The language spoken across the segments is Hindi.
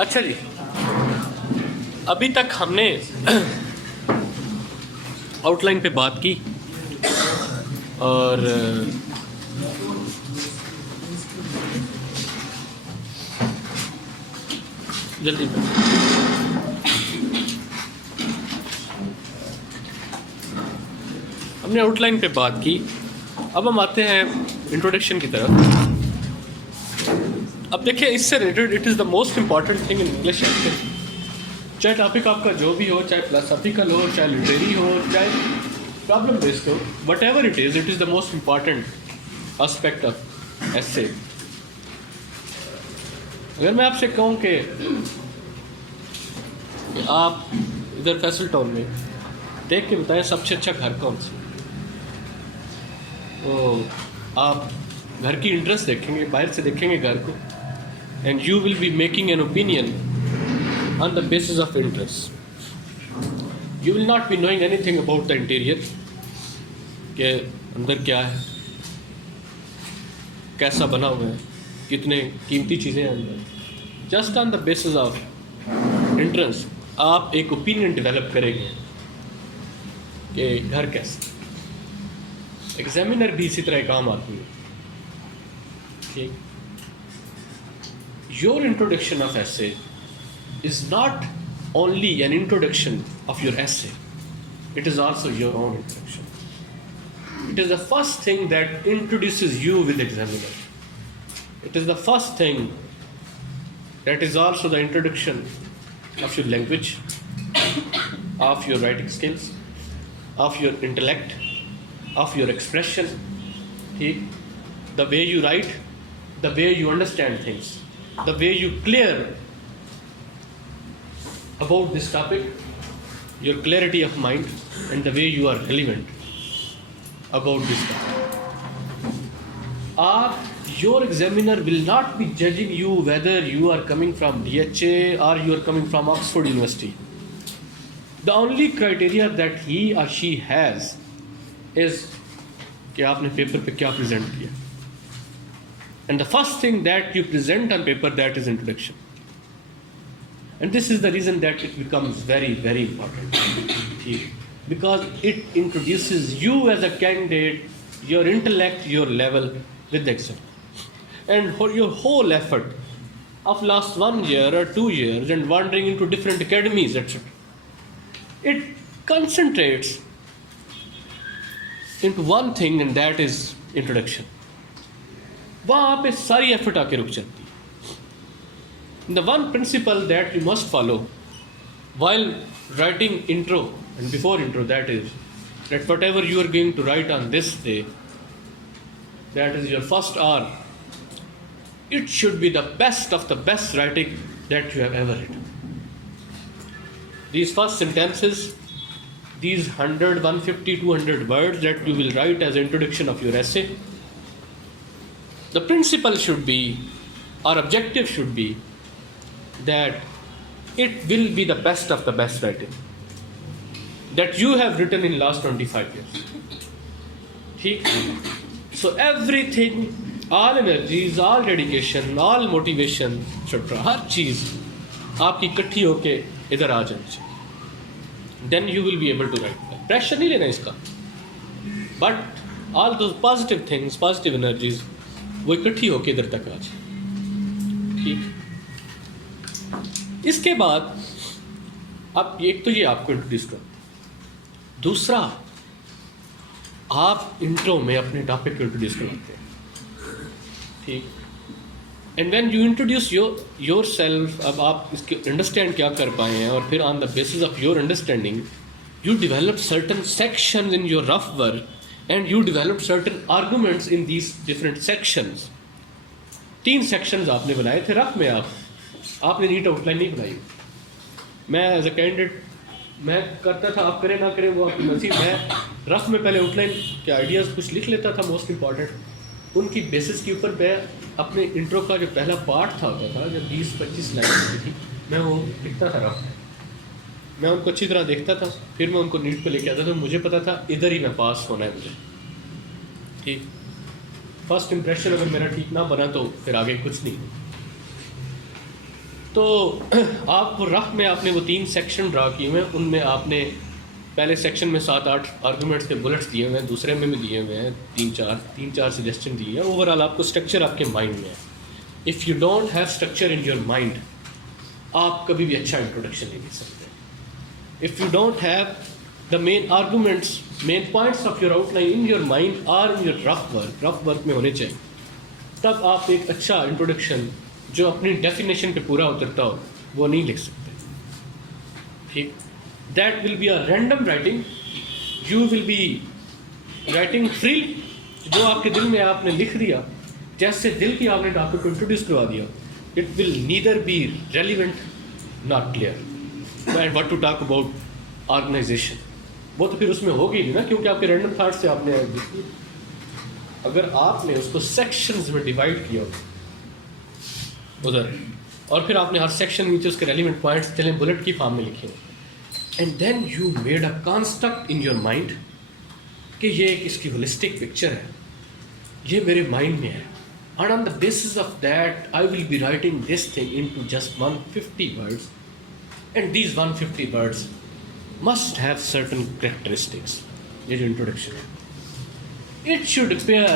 अच्छा जी, अभी तक हमने आउटलाइन पे बात की और जल्दी हमने आउटलाइन पे बात की। अब हम आते हैं इंट्रोडक्शन की तरफ। अब देखिए, इससे related it is the most important thing in English acting. चाहे टॉपिक आपका जो भी हो, चाहे फिलोसॉफिकल हो, चाहे लिटरेरी हो, चाहे प्रॉब्लम बेस्ड हो, whatever it is the most important aspect of essay. अगर मैं आपसे कहूँ कि आप इधर फैसल टाउन में देख के बताएं सबसे अच्छा घर कौन सा, तो आप घर की इंटरेस्ट देखेंगे, बाहर से देखेंगे घर को, and you will be making an opinion on the basis of interest. You will not be knowing anything about the interior, कि अंदर क्या है, कैसा बना हुआ है, कितने कीमती चीज़ें हैं अंदर। Just on the basis of interest आप एक ओपिनियन डेवलप करेंगे कि घर कैसा। एग्जामिनर भी इसी तरह काम आती है। ठीक, your introduction of essay is not only an introduction of your essay, it is also your own introduction. It is the first thing that introduces you with the examiner. It is the first thing that is also the introduction of your language, of your writing skills, of your intellect, of your expression. The way you write, the way you understand things, the way you clear about this topic, your clarity of mind, and the way you are relevant about this topic. Your examiner will not be judging you whether you are coming from DHA or you are coming from Oxford University. The only criteria that he or she has is कि आपने पेपर पे क्या present किया. And the first thing that you present on paper, that is introduction. And this is the reason that it becomes very, very important. Because it introduces you as a candidate, your intellect, your level with the exam. And for your whole effort of last 1 year or 2 years and wandering into different academies, etc., it concentrates into one thing, and that is introduction. वहाँ पे सारी effort आके रुक जाती है. The one principle that you must follow while writing intro and before intro, that is that whatever you are going to write on this day, that is your first hour, it should be the best of the best writing that you have ever written. These first sentences, these 100, 150, 200 words that you will write as introduction of your essay, the principle should be, or objective should be, that it will be the best of the best writing that you have written in last 25 years. ठीक? So everything, all energies, all dedication, all motivation, etc., हर चीज़ आपकी इकट्ठी होके इधर आ जानी चाहिए. Then you will be able to write. Pressure नहीं लेना इसका, but all those positive things, positive energies, वो इकट्ठी होके इधर तक आ जाए. ठीक? इसके बाद अब एक तो ये आपको इंट्रोड्यूस करते हैं, दूसरा आप इंट्रो में अपने टॉपिक को इंट्रोड्यूस करवाते हैं. ठीक, and when you introduce your self, अब आप इसके अंडरस्टैंड क्या कर पाए हैं, और फिर on the basis of your understanding you develop certain sections in your rough work and you develop certain arguments in these different sections. 3 sections आपने बनाए थे रफ में. आपने नीट आउटलाइन नहीं बनाई. मैं एज अ कैंडिडेट मैं करता था, आप करें ना करें वो आपकी मर्जी. मैं रफ में पहले आउटलाइन के आइडियाज़ कुछ लिख लेता था, मोस्ट इंपॉर्टेंट. उनकी बेसिस के ऊपर मैं अपने इंट्रो का जो पहला पार्ट था होता था, जब 20-25 लाइन होती थी, मैं वो लिखता था रफ. मैं उनको अच्छी तरह देखता था, फिर मैं उनको नीट पे लेके आता था. मुझे पता था इधर ही मैं पास होना है मुझे. ठीक, फर्स्ट इंप्रेशन अगर मेरा ठीक ना बना तो फिर आगे कुछ नहीं. तो आप रफ में आपने वो 3 सेक्शन ड्रा किए हुए हैं, उनमें आपने पहले सेक्शन में 7-8 आर्गूमेंट्स के बुलेट्स दिए हुए हैं, दूसरे में भी दिए हुए हैं 3-4 सजेशन दिए हैं। ओवरऑल आपको स्ट्रक्चर आपके माइंड में है। If you don't have structure in your mind, आप कभी भी अच्छा इंट्रोडक्शन नहीं दे सकते। If you don't have the main arguments, main points of your outline in your mind और इन योर रफ वर्क में होने चाहिए, तब आप एक अच्छा इंट्रोडक्शन जो अपनी डेफिनेशन पे पूरा उतरता हो वो नहीं लिख सकते। ठीक, that will be a random writing, you will be writing free, जो आपके दिल में आपने लिख दिया, जैसे दिल की आपने टॉपिक को इंट्रोड्यूस करवा दिया, it will neither be relevant not clear. And what to talk about organisation, वो तो फिर उसमें होगी नहीं ना, क्योंकि आपके रैंडम थाट से आपने अगर आपने उसको सेक्शंस में डिवाइड किया उधर, और फिर आपने हर सेक्शन नीचे उसके रेलिवेंट पॉइंट्स चले बुलेट की फॉर्म में लिखे, and then you made a construct in your mind कि ये एक इसकी होलिस्टिक पिक्चर है, ये मेरे माइंड में है, and on the basis of that I will be writing this thing into just 150 words, and these 150 words must have certain characteristics. ये जो इंट्रोडक्शन है, it should appear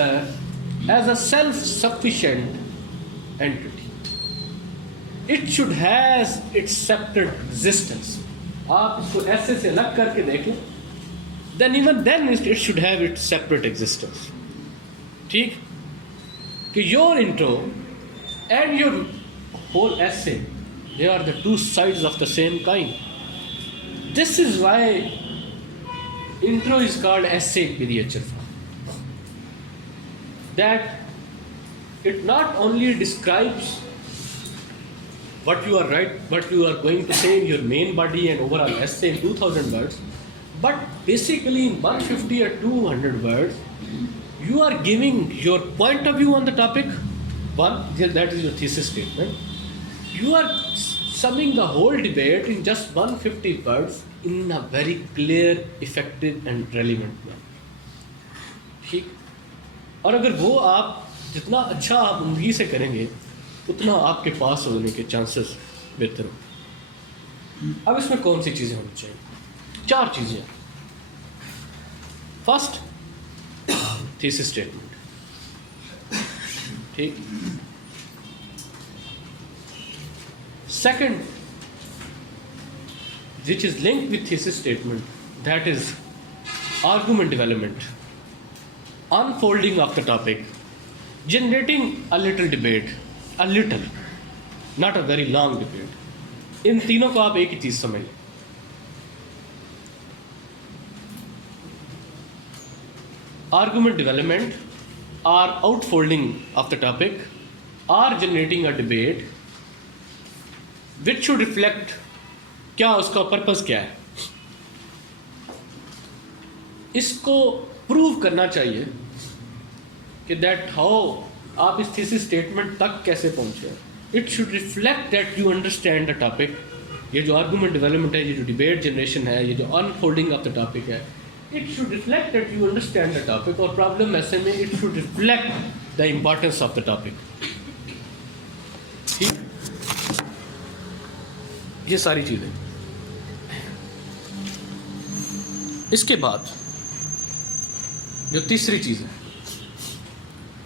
as a self-sufficient entity. It should has its separate existence. आप इसको ऐसे से अलग करके देखें, then even then it should have its separate existence. ठीक, कि your intro and your whole essay, they are the two sides of the same coin. This is why intro is called essay miniature form. That it not only describes what you are going to say in your main body and overall essay in 2000 words, but basically in 150 or 200 words, you are giving your point of view on the topic. One, that is your thesis statement. You are summing the whole debate in just 150 words in a very clear, effective and relevant way. ठीक, और अगर वो आप जितना अच्छा आप उम्मीद से करेंगे उतना आपके पास होने के चांसेस बेहतर हो। अब इसमें कौन सी चीज़ें होनी चाहिए? 4 चीज़ें। First, thesis statement. ठीक, second, which is linked with thesis statement, that is argument development, unfolding of the topic, generating a little debate, a little, not a very long debate। इन तीनों को आप एक ही चीज समझ लें। Argument development or outfolding of the topic or generating a debate which should reflect, क्या उसका पर्पस क्या है, इसको प्रूव करना चाहिए कि दैट हाउ आप इस थीसिस स्टेटमेंट तक कैसे पहुंचे। It should reflect that you understand the topic. ये जो आर्गूमेंट डेवलपमेंट है, ये जो डिबेट जनरेशन है, ये जो अनफोल्डिंग ऑफ द टॉपिक है, it should reflect that you understand the topic. और प्रॉब्लम ऐसे में it should reflect the importance of the topic. ठीक, ये सारी चीज़ें। इसके बाद जो तीसरी चीज़ है,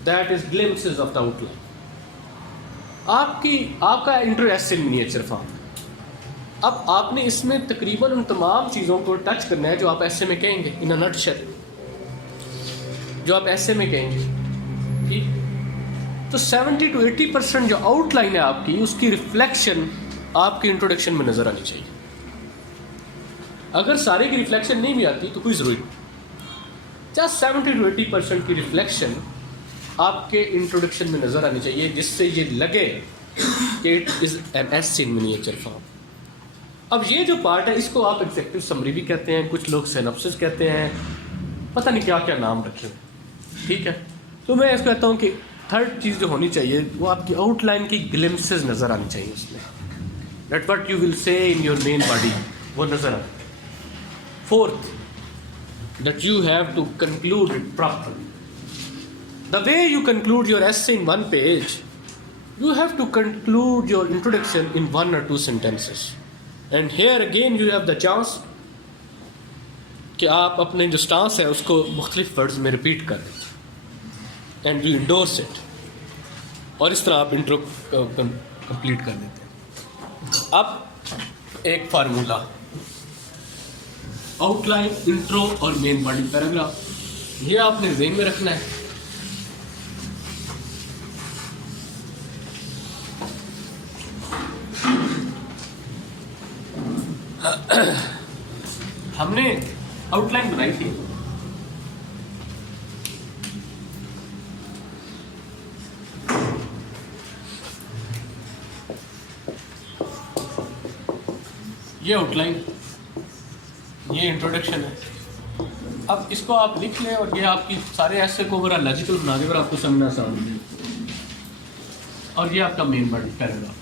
that is glimpses of the outline. आपका इंट्रो एसे मिनिएचर फॉर्म। अब आपने इसमें तकरीबन उन तमाम चीज़ों को टच करना है जो आप ऐसे में कहेंगे, इन अ नटशेल, जो आप ऐसे में कहेंगे। ठीक, तो 70 to 80% जो आउटलाइन है आपकी, उसकी रिफ्लेक्शन आपके इंट्रोडक्शन में नज़र आनी चाहिए। अगर सारे की रिफ्लेक्शन नहीं भी आती तो कोई ज़रूरी नहीं, जस्ट 70 to 80% की रिफ्लेक्शन आपके इंट्रोडक्शन में नज़र आनी चाहिए, जिससे ये लगे कि it is an essay in miniature form. अब ये जो पार्ट है, इसको आप एग्जेक्टिव समरी भी कहते हैं, कुछ लोग सिनॉप्सिस कहते हैं, पता नहीं क्या क्या नाम रखे हुए। ठीक है, तो मैं इसको कहता हूँ कि थर्ड चीज़ जो होनी चाहिए वो आपकी आउटलाइन की ग्लिम्पसेस नज़र आनी चाहिए उसमें, that what you will say in your main body, वो नज़र आए। Fourth, that you have to conclude it properly. The way you conclude your essay in one page you have to conclude your introduction in 1 or 2 sentences. And here again you have the chance कि आप अपने जो स्टांस है उसको मुख्तलिफ वर्ड्स में रिपीट कर दें एंड यू इंडोर्स इट, और इस तरह आप इंट्रो कंप्लीट कर देते हैं. अब एक फार्मूला, आउटलाइन, इंट्रो और मेन बॉडी पैराग्राफ, ये आपने ज़हन में रखना है. हमने आउटलाइन बनाई थी. ये आउटलाइन, ये इंट्रोडक्शन है. अब इसको आप लिख लें और ये आपकी सारे ऐसे को अगर लॉजिकल बना दे और आपको समझना आसान है. और ये आपका मेन बॉडी पैराग्राफ.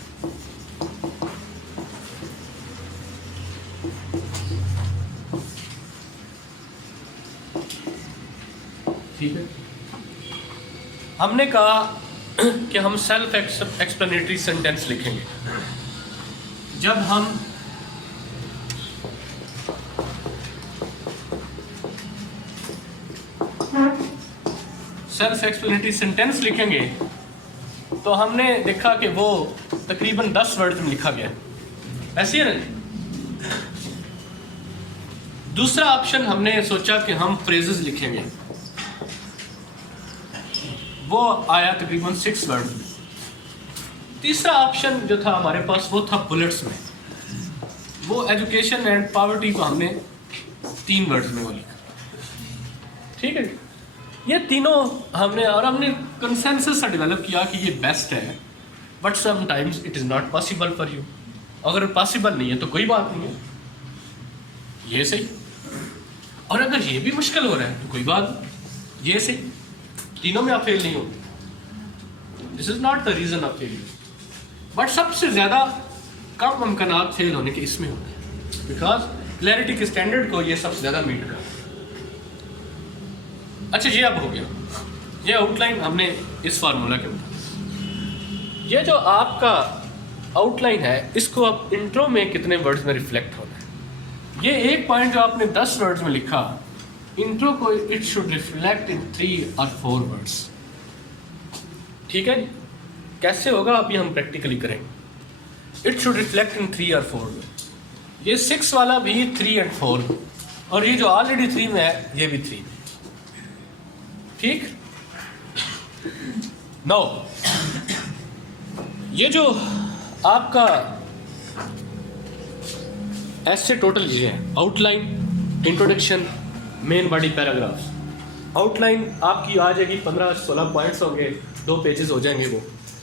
ठीक है. हमने कहा कि हम सेल्फ एक्सप्लेनेटरी सेंटेंस लिखेंगे. जब हम सेल्फ एक्सप्लेनेटरी सेंटेंस लिखेंगे तो हमने देखा कि वो तकरीबन 10 वर्ड में लिखा गया. ऐसे ही ना. दूसरा ऑप्शन हमने सोचा कि हम फ्रेजेस लिखेंगे, वो आया तकरीबन 6 वर्ड में. तीसरा ऑप्शन जो था हमारे पास वो था बुलेट्स में. वो एजुकेशन एंड पॉवर्टी को हमने 3 वर्ड्स में वो लिखा. ठीक है. ये तीनों हमने कंसेंसस डेवलप किया कि ये बेस्ट है, but sometimes it is not possible for you. अगर पॉसिबल नहीं है तो कोई बात नहीं है, ये सही. और अगर ये भी मुश्किल हो रहा है तो कोई बात नहीं, ये सही. तीनों में आप फेल नहीं होते. This is not the reason of failure, but सबसे ज़्यादा कम अमकानात फेल होने के इसमें होते हैं, बिकॉज क्लैरिटी के स्टैंडर्ड को ये सबसे ज़्यादा मीट कर. अच्छा, ये अब हो गया. ये आउटलाइन हमने इस फार्मूला के ऊपर. ये जो आपका आउटलाइन है इसको अब इंट्रो में कितने वर्ड्स में रिफ्लेक्ट होना है. ये एक पॉइंट जो आपने 10 वर्ड्स में लिखा, इंट्रो को it should reflect in 3 or 4 words. ठीक है. कैसे होगा अभी हम प्रैक्टिकली करेंगे. It should reflect in 3 or 4 words. ये 6 वाला भी 3 and 4, और ये जो ऑलरेडी 3 में है ये भी 3 में. ठीक. नो, ये जो आपका ऐसे टोटल ये है outline, introduction, main body paragraph. Outline आपकी आ जाएगी 15-16 पॉइंट्स होंगे, 2 पेजेस हो जाएंगे. वो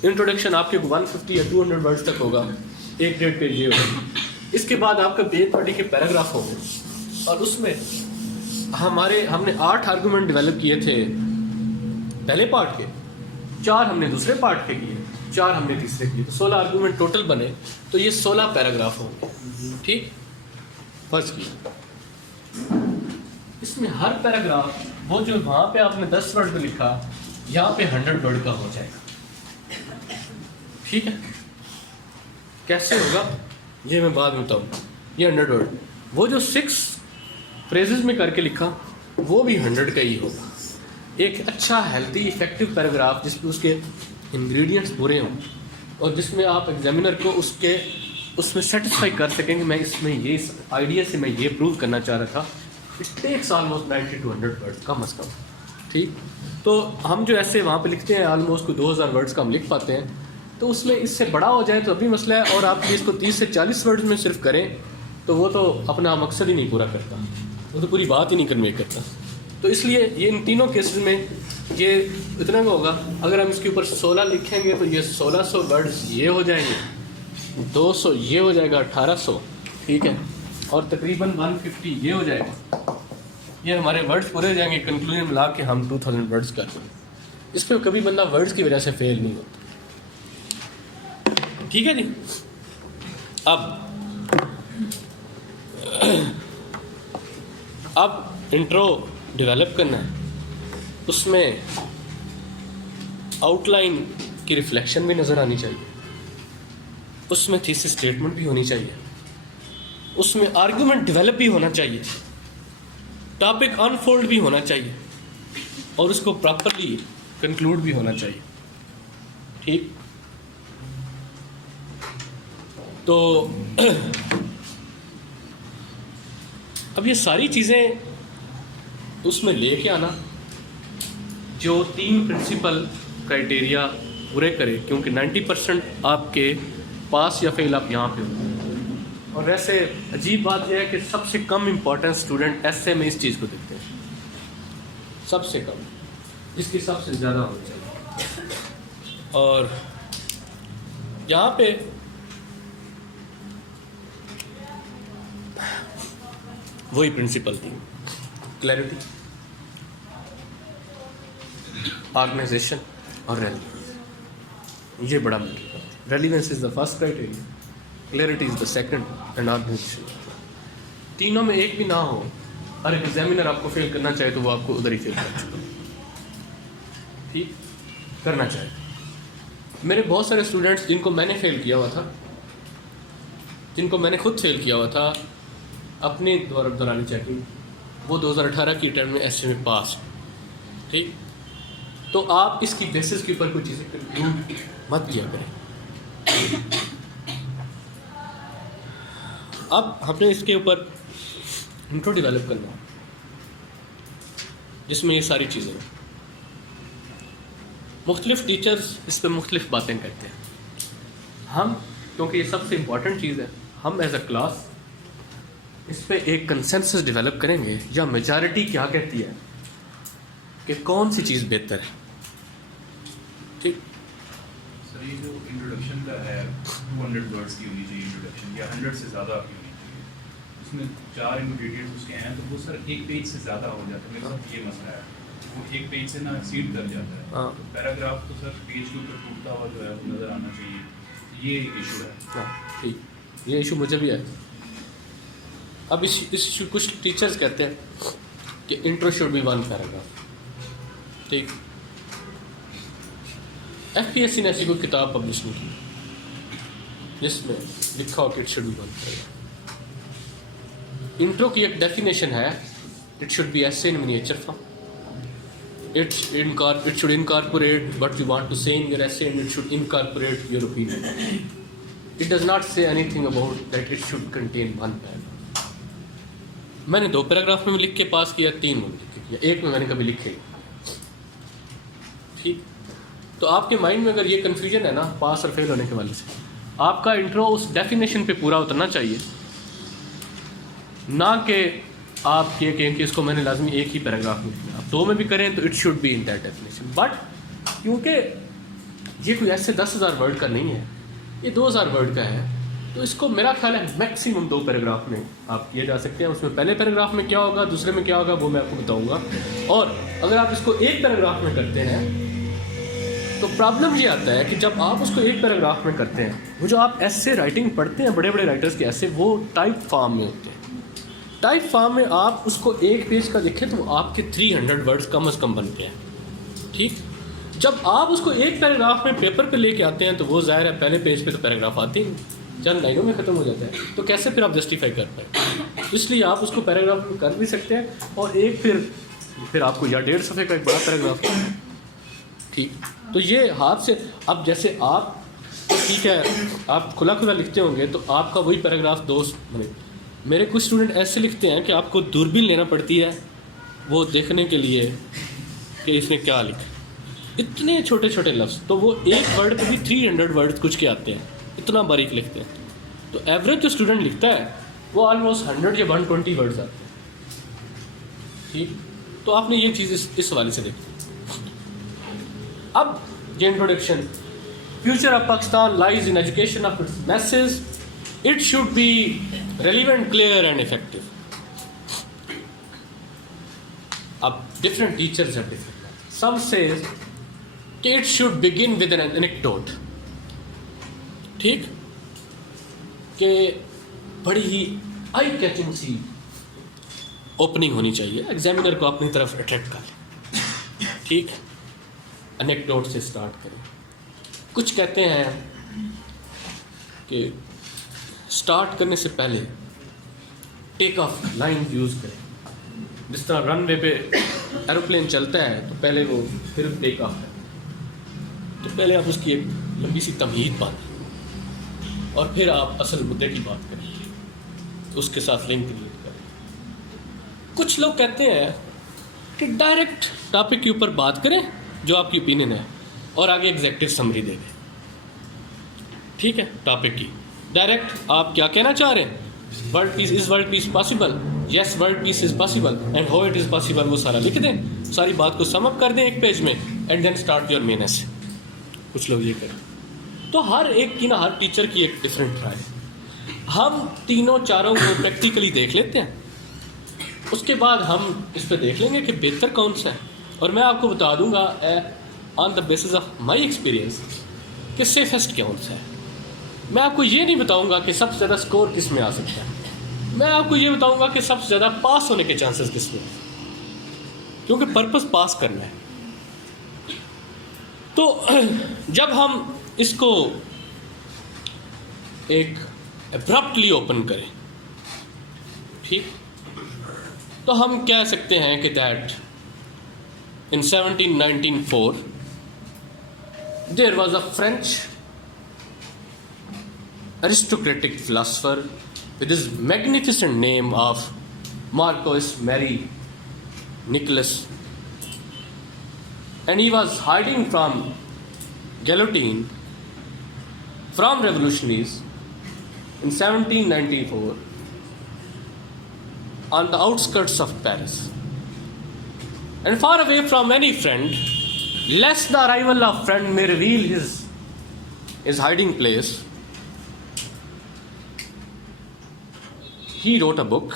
इंट्रोडक्शन आपके 150 या 200 वर्ड्स तक होगा, 1-1.5 पेज ये होगा. इसके बाद आपका मेन बॉडी के पैराग्राफ होंगे, और उसमें हमने 8 आर्गूमेंट डेवलप किए थे पहले पार्ट के, 4 हमने दूसरे पार्ट के किए, 4 हमने तीसरे किए, तो 16 आर्गूमेंट टोटल बने. तो ये 16 पैराग्राफ होंगे. ठीक. फर्स्ट की इसमें हर पैराग्राफ वो जो वहाँ पे आपने 10 वर्ड में लिखा, यहाँ पे 100 वर्ड का हो जाएगा. ठीक है. कैसे होगा ये मैं बाद में बताऊँ. ये 100 वर्ड, वो जो 6 फ्रेजेस में करके लिखा वो भी 100 का ही होगा. एक अच्छा हेल्थी इफेक्टिव पैराग्राफ जिसमें उसके इंग्रेडिएंट्स पूरे हों और जिसमें आप एग्जामिनर को उसमें सेटिस्फाई कर सकें कि मैं इसमें ये इस आइडिया से मैं ये प्रूव करना चाह रहा था. It takes almost 90 to 100 words कम अज़ कम. ठीक. तो हम जो ऐसे वहाँ पे लिखते हैं ऑलमोस्ट कोई 2000 वर्ड्स का हम लिख पाते हैं. तो उसमें इससे बड़ा हो जाए तो अभी मसला है, और आप इसको 30 से 40 वर्ड्स में सिर्फ करें तो वो तो अपना मकसद ही नहीं पूरा करता, वो तो पूरी बात ही नहीं कन्वे करता. तो इसलिए ये इन तीनों केसेस में ये इतना में होगा. अगर हम इसके ऊपर 16 लिखेंगे तो ये 1600 वर्ड्स ये हो जाएंगे, 200 ये हो जाएगा, 1800. ठीक है. और तकरीबन 150 ये हो जाएगा. ये हमारे वर्ड्स पूरे हो जाएंगे. कंक्लूजन मिला के हम 2000 वर्ड्स कर देंगे. इस पर कभी बंदा वर्ड्स की वजह से फेल नहीं होता. ठीक है जी. अब इंट्रो डेवलप करना है, उसमें आउटलाइन की रिफ्लेक्शन भी नज़र आनी चाहिए, उसमें थीसिस स्टेटमेंट भी होनी चाहिए, उसमें आर्गुमेंट डेवलप भी होना चाहिए, टॉपिक अनफोल्ड भी होना चाहिए और उसको प्रॉपरली कंक्लूड भी होना चाहिए। ठीक, तो अब ये सारी चीज़ें उसमें लेके आना जो 3 प्रिंसिपल क्राइटेरिया पूरे करे, क्योंकि 90% आपके पास या फेल आप यहाँ पे हो। और वैसे अजीब बात यह है कि सबसे कम इम्पोर्टेंस स्टूडेंट ऐसे में इस चीज़ को देखते हैं, सबसे कम, इसकी सबसे ज़्यादा होनी चाहिए। और यहाँ पे वही प्रिंसिपल थी, क्लैरिटी, ऑर्गेनाइजेशन और रेलिवेंस। ये बड़ा मैटर करता है। Relevance is the first criteria, clarity is the second and organisation. तीनों में एक भी ना हो और एक एग्जामिनर आपको फेल करना चाहे तो वो आपको उधर ही फेल कर चुका, ठीक करना चाहे। मेरे बहुत सारे स्टूडेंट्स जिनको मैंने फेल किया हुआ था, जिनको मैंने खुद फेल किया हुआ था अपने दौरान चेकिंग, वो 2018 की अटेम्प्ट में एसए में पास, ठीक। तो आप इसकी बेसिस के ऊपर कोई चीज़ें कंक्लूड मत किया करें। अब हमने इसके ऊपर इंट्रो डेवलप करना है जिसमें ये सारी चीज़ें हैं। मुख्तलिफ टीचर्स इस पर मुख्तलिफ बातें करते हैं। हम, क्योंकि ये सबसे इम्पॉर्टेंट चीज़ है, हम एज अ क्लास इस पे एक कंसेंसस डेवलप करेंगे या मेजॉरिटी क्या कहती है कि कौन सी चीज़ बेहतर है, ठीक। सर ये जो इंट्रोडक्शन का है 200 वर्ड्स की होनी चाहिए इंट्रोडक्शन, या 100 से ज़्यादा आपकी होनी चाहिए। उसमें 4 इंग्रेडिएंट्स उसके हैं, तो वो सर एक पेज से ज़्यादा हो जाता है। मेरे साथ ये मसला है, वो एक पेज से ना एक्सीड कर जाता है। हाँ। तो पैराग्राफ तो सर पेज के ऊपर टूटता हुआ जो है वो नज़र आना चाहिए, ये एक इशू है। हाँ, ठीक, ये इशू मुझे भी है। अब इस इशू कुछ टीचर्स कहते हैं कि इंट्रो शुड बी 1 पैराग्राफ, ठीक। एफपीएससी ने ऐसी कोई किताब पब्लिश नहीं की जिसमें लिखा हो कि it should be 1 paragraph. Intro की एक डेफिनेशन है, it should be essay in miniature form, it should incorporate what you want to say in your essay, and it should incorporate your opinion. It does not say anything about that it should contain 1 paragraph. मैंने 2 पैराग्राफ में लिख के पास किया, 3 में लिख के किया, 1 में मैंने कभी लिखे नहीं, ठीक। तो आपके माइंड में अगर ये कन्फ्यूजन है ना पास और फेल होने के वाले से, आपका इंट्रो उस डेफिनेशन पे पूरा उतरना चाहिए, ना कि आप ये कहें कि इसको मैंने लाजमी 1 ही पैराग्राफ में लिखना। आप 2 में भी करें तो it should be in that definition. But क्योंकि ये कोई ऐसे 10,000 वर्ड का नहीं है, ये 2,000 वर्ड का है, तो इसको मेरा ख्याल है मैक्सिमम 2 पैराग्राफ में आप किए जा सकते हैं। उसमें पहले पैराग्राफ में क्या होगा, दूसरे में क्या होगा, वो मैं आपको बताऊंगा। और अगर आप इसको 1 पैराग्राफ में करते हैं तो प्रॉब्लम ये आता है कि जब आप उसको 1 पैराग्राफ में करते हैं, वो जो आप ऐसे राइटिंग पढ़ते हैं बड़े बड़े राइटर्स के ऐसे, वो टाइप फॉर्म में होते हैं। टाइप फॉर्म में आप उसको 1 पेज का लिखें तो आपके 300 वर्ड्स कम से कम बनते हैं, ठीक। जब आप उसको 1 पैराग्राफ में पेपर पे लेके आते हैं तो वो ज़ाहिर है पहले पेज पे तो पैराग्राफ आते ही चंद लाइनों में ख़त्म हो जाता है, तो कैसे फिर आप जस्टिफाई कर पाए। इसलिए आप उसको पैराग्राफ में कर भी सकते हैं और एक फिर आपको या 1.5 सफ़े का एक बड़ा पैराग्राफ, ठीक। तो ये हाथ से, अब जैसे आप, ठीक है, आप खुला खुला लिखते होंगे तो आपका वही पैराग्राफ 2 मिनट। मेरे कुछ स्टूडेंट ऐसे लिखते हैं कि आपको दूरबीन लेना पड़ती है वो देखने के लिए कि इसने क्या लिखा, इतने छोटे छोटे लफ्ज़, तो वो 1 वर्ड पे भी 300 वर्ड कुछ के आते हैं, इतना बारीक लिखते हैं। तो एवरेज जो स्टूडेंट लिखता है वो ऑलमोस्ट 100 या 120 वर्ड्स आते हैं, ठीक। तो आपने ये चीज़ इस हवाले से देखी। अब ये introduction, future of Pakistan lies in education of its message, it should be relevant, clear and effective. अब different teachers have different. Some says it should begin with an anecdote, ठीक, कि बड़ी ही आई कैचिंग सी ओपनिंग होनी चाहिए, एग्जामिनर को अपनी तरफ अट्रैक्ट कर ले, ठीक। एनेक्डोट से स्टार्ट करें, कुछ कहते हैं कि स्टार्ट करने से पहले टेक ऑफ लाइन यूज़ करें। जिस तरह रनवे पे एरोप्लेन चलता है तो पहले वो फिर टेक ऑफ है, तो पहले आप उसकी एक लंबी सी तमहीद बांधें और फिर आप असल मुद्दे की बात करें, तो उसके साथ लिंक क्रिएट करें। कुछ लोग कहते हैं कि डायरेक्ट टॉपिक के ऊपर बात करें जो आपकी ओपिनियन है और आगे एग्जेक्टिव समरी दे दें। ठीक है, टॉपिक की डायरेक्ट आप क्या कहना चाह रहे हैं, world peace, is world peace possible, yes world peace is possible and how it is possible, वो सारा लिख दें, सारी बात को सम अप कर दें एक पेज में and then start your main essay. कुछ लोग ये करें। तो हर एक की ना, हर टीचर की एक डिफरेंट राय है। हम तीनों चारों को प्रैक्टिकली देख लेते हैं, उसके बाद हम इस पर देख लेंगे कि बेहतर कौन सा है, और मैं आपको बता दूंगा on the basis of my experience कि सेफेस्ट कौन सा है। मैं आपको ये नहीं बताऊंगा कि सबसे ज़्यादा स्कोर किस में आ सकता है, मैं आपको ये बताऊंगा कि सबसे ज़्यादा पास होने के चांसेस किस में, क्योंकि पर्पस पास करना है। तो जब हम इसको एक एब्रप्टली ओपन करें, ठीक, तो हम कह सकते हैं कि that in 1794 there was a French aristocratic philosopher with his magnificent name of Marcus Mary Nicholas, and he was hiding from guillotine from revolutionaries in 1794 on the outskirts of Paris, and far away from any friend, lest the arrival of friend may reveal his hiding place. He wrote a book,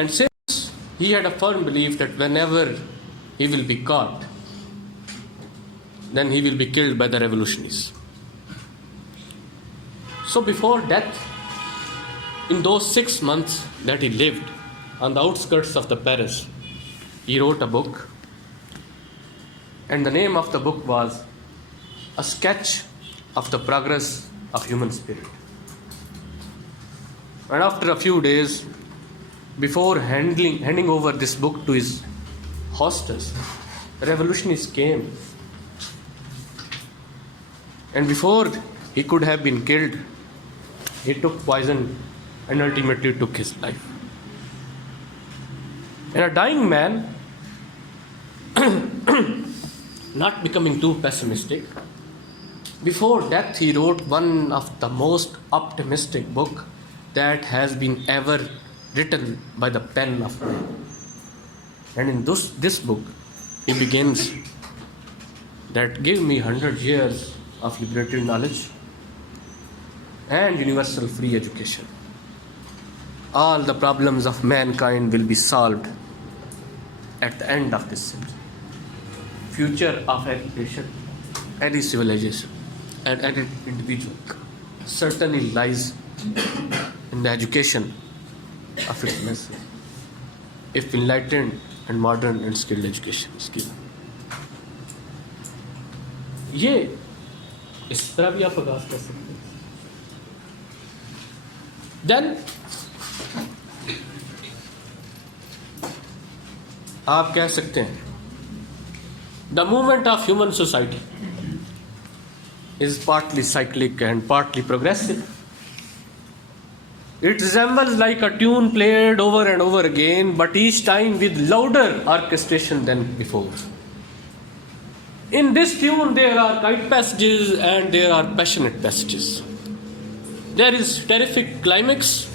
and since he had a firm belief that whenever he will be caught, then he will be killed by the revolutionaries. So before death, in those 6 months that he lived on the outskirts of the Paris, he wrote a book, and the name of the book was A Sketch of the Progress of Human Spirit. And after a few days, before handing over this book to his hostess, revolutionists came, and before he could have been killed, he took poison and ultimately took his life. And a dying man, not becoming too pessimistic, before death he wrote one of the most optimistic book that has been ever written by the pen of man. And in this book, he begins that give me 100 years of liberated knowledge and universal free education. All the problems of mankind will be solved at the end of this century. Future of education, any civilization, and any individual certainly lies in the education of its message, if enlightened and modern and skilled education is given. ये इस तरह भी आप आगाज कर सकते हैं। देन आप कह सकते हैं the movement of human society is partly cyclic and partly progressive. It resembles like a tune played over and over again, but each time with louder orchestration than before. In this tune there are kite passages and there are passionate passages. There is terrific climax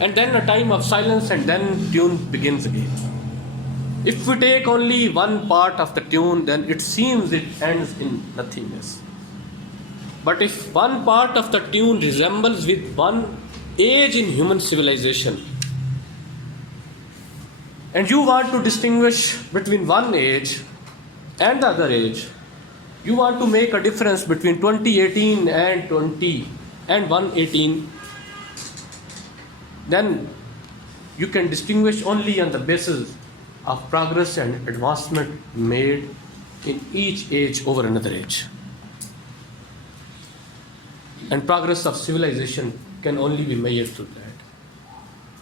and then a time of silence and then tune begins again. If we take only one part of the tune, then it seems it ends in nothingness. But if one part of the tune resembles with one age in human civilization, and you want to distinguish between one age and the other age, you want to make a difference between 2018 and 118, then you can distinguish only on the basis of progress and advancement made in each age over another age. And progress of civilization can only be measured through that.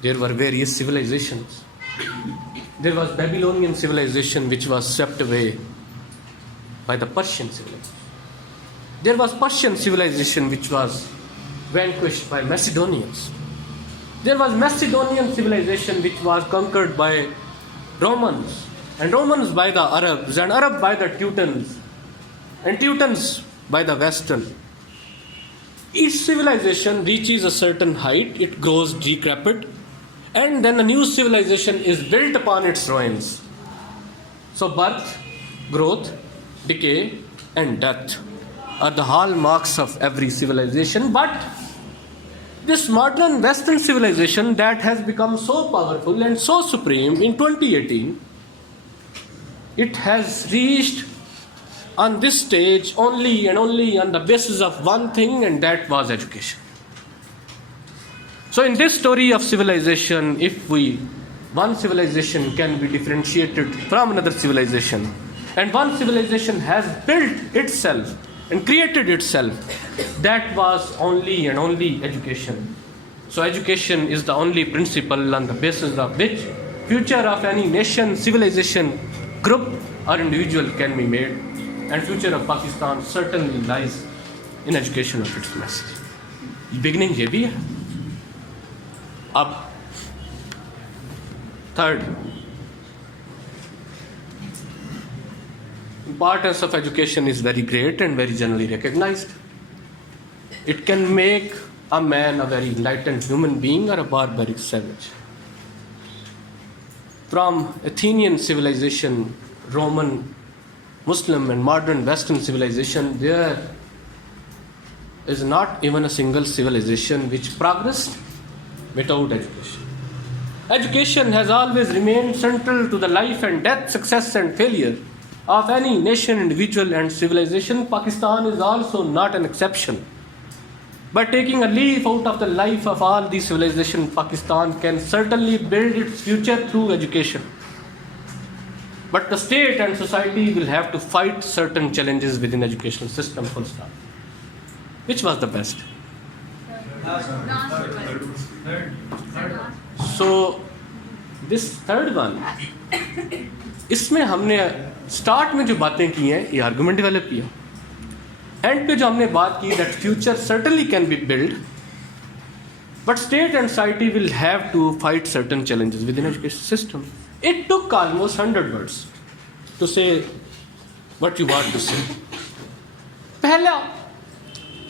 There were various civilizations. There was Babylonian civilization which was swept away by the Persian civilization. There was Persian civilization which was vanquished by Macedonians. There was Macedonian civilization which was conquered by Romans, and Romans by the Arabs, and Arab by the Teutons, and Teutons by the Western. Each civilization reaches a certain height, it grows decrepit, and then a new civilization is built upon its ruins. So birth, growth, decay, and death are the hallmarks of every civilization. But this modern Western civilization that has become so powerful and so supreme in 2018, it has reached on this stage only and only on the basis of one thing, and that was education. So in this story of civilization, one civilization can be differentiated from another civilization, and one civilization has built itself and created itself, that was only and only education. So education is the only principle on the basis of which future of any nation, civilization, group or individual can be made, and future of Pakistan certainly lies in education of its message. Beginning ये भी है. अब third, importance of education is very great and very generally recognized. It can make a man a very enlightened human being or a barbaric savage. From Athenian civilization, Roman, Muslim and modern Western civilization, there is not even a single civilization which progressed without education. Education has always remained central to the life and death, success and failure of any nation, individual and civilization. Pakistan is also not an exception. By taking a leaf out of the life of all these civilizations, Pakistan can certainly build its future through education. But the state and society will have to fight certain challenges within the educational system, full stop. Which was the best? So, this third one, इसमें हमने स्टार्ट में जो बातें की हैं ये आर्गुमेंट डेवलप किया, एंड पे जो हमने बात की that future certainly can be build, but state and society will have to fight certain challenges within education system. It took almost 100 words to say what you want to say. पहला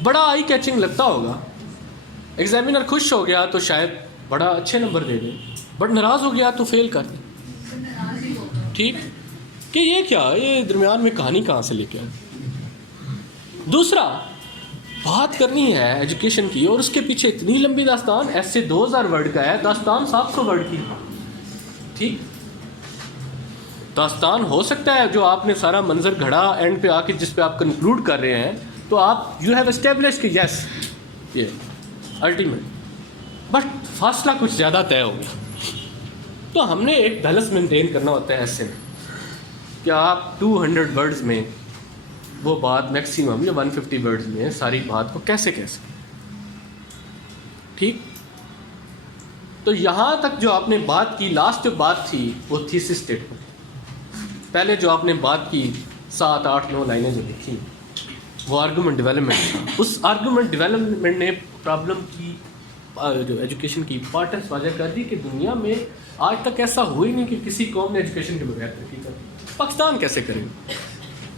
बड़ा आई कैचिंग लगता होगा, एग्जामिनर खुश हो गया तो शायद बड़ा अच्छे नंबर दे दे, बट नाराज़ हो गया तो फेल कर दे. ठीक कि ये क्या, ये दरमियान में कहानी कहाँ से लेके आए. दूसरा, बात करनी है एजुकेशन की और उसके पीछे इतनी लंबी दास्तान, ऐसे 2000 वर्ड का है, दास्तान 700 वर्ड की. ठीक, दास्तान हो सकता है जो आपने सारा मंजर घड़ा एंड पे आके जिस पे आप कंक्लूड कर रहे हैं, तो आप यू हैव एस्टेब्लिश कि यस ये अल्टीमेट, बट फासला कुछ ज़्यादा तय हो गया. तो हमने एक बैलेंस मेंटेन करना होता है ऐसे में कि आप 200 वर्ड्स में वो बात मैक्सिमम या 150 वर्ड्स में सारी बात को कैसे कह सकते. ठीक, तो यहाँ तक जो आपने बात की, लास्ट जो बात थी वो थीसिस स्टेटमेंट. पहले जो आपने बात की 7, 8, 9 लाइनें जो लिखी वो आर्गूमेंट डेवलपमेंट था. उस आर्गूमेंट डेवलपमेंट ने प्रॉब्लम की जो एजुकेशन की इंपॉर्टेंस वाजह कर दी कि दुनिया में आज तक ऐसा हुआ ही नहीं कि किसी कौम ने एजुकेशन के बगैर तरक्की कर. पाकिस्तान कैसे करेंगे?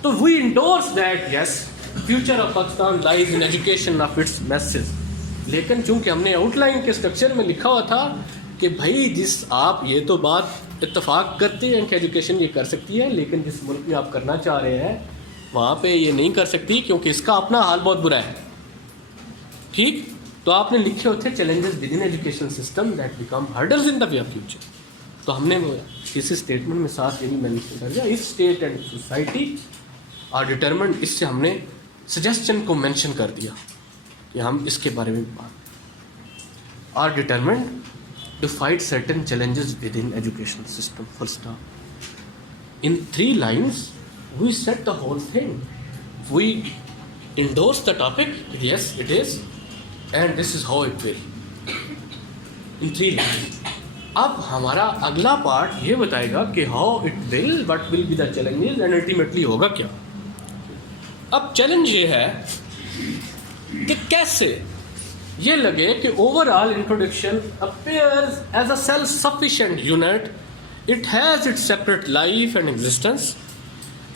तो we endorse that yes future of Pakistan lies in education of its message. लेकिन चूंकि हमने आउटलाइन के स्ट्रक्चर में लिखा हुआ था कि भाई जिस आप ये तो बात इत्तेफाक करते हैं कि एजुकेशन ये कर सकती है, लेकिन जिस मुल्क में आप करना चाह रहे हैं वहाँ पे ये नहीं कर सकती क्योंकि इसका अपना हाल बहुत बुरा है. ठीक, तो आपने लिखे होते challenges within education system that become hurdles in the way of future. तो हमने वो इस स्टेटमेंट में साथ ये भी मेंशन कर दिया, if state and society are determined. इससे हमने सजेशन को मेंशन कर दिया कि हम इसके बारे में बात are determined to fight certain challenges within education system, full stop. In 3 lines we set the whole thing. We endorse the topic, yes it is, and this is how it will, in 3 lines. अब हमारा अगला पार्ट ये बताएगा कि how it will, what will be the challenges and ultimately होगा क्या. अब चैलेंज ये है कि कैसे ये लगे कि overall introduction appears as a self-sufficient unit, it has its separate life and existence,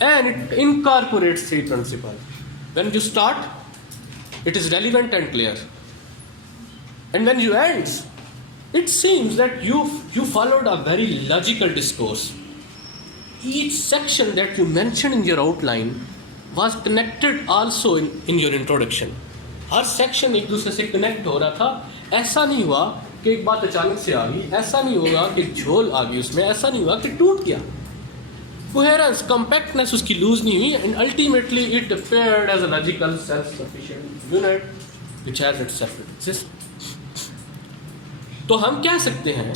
and it incorporates 3 principles. When you start, it is relevant and clear, and when you end, it seems that you followed a very logical discourse. Each section that you mentioned in your outline was connected also in your introduction. Her section एक दूसरे से कनेक्ट हो रहा था. ऐसा नहीं हुआ कि एक बात अचानक से आ गई, ऐसा नहीं होगा कि झोल आ गई उसमें, ऐसा नहीं हुआ कि टूट गया. कोहेरेंस, कॉम्पैक्टनेस उसकी लूज नहीं हुई, and ultimately it appeared as a logical self sufficient unit which has its separate existence. तो हम कह सकते हैं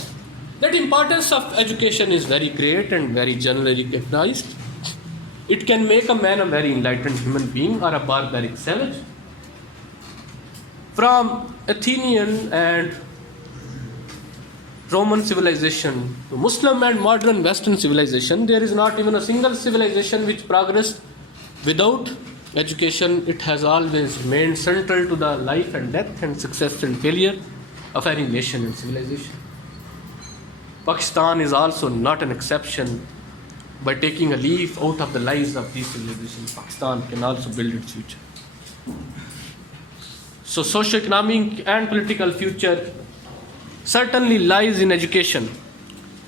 that importance of education is very great and very generally recognised. It can make a man a very enlightened human being or a barbaric savage. From Athenian and Roman civilization to Muslim and modern Western civilization, there is not even a single civilization which progressed without education. It has always remained central to the life and death and success and failure of any nation and civilization. Pakistan is also not an exception. By taking a leaf out of the lives of these civilizations, Pakistan can also build its future. So socio-economic and political future certainly lies in education.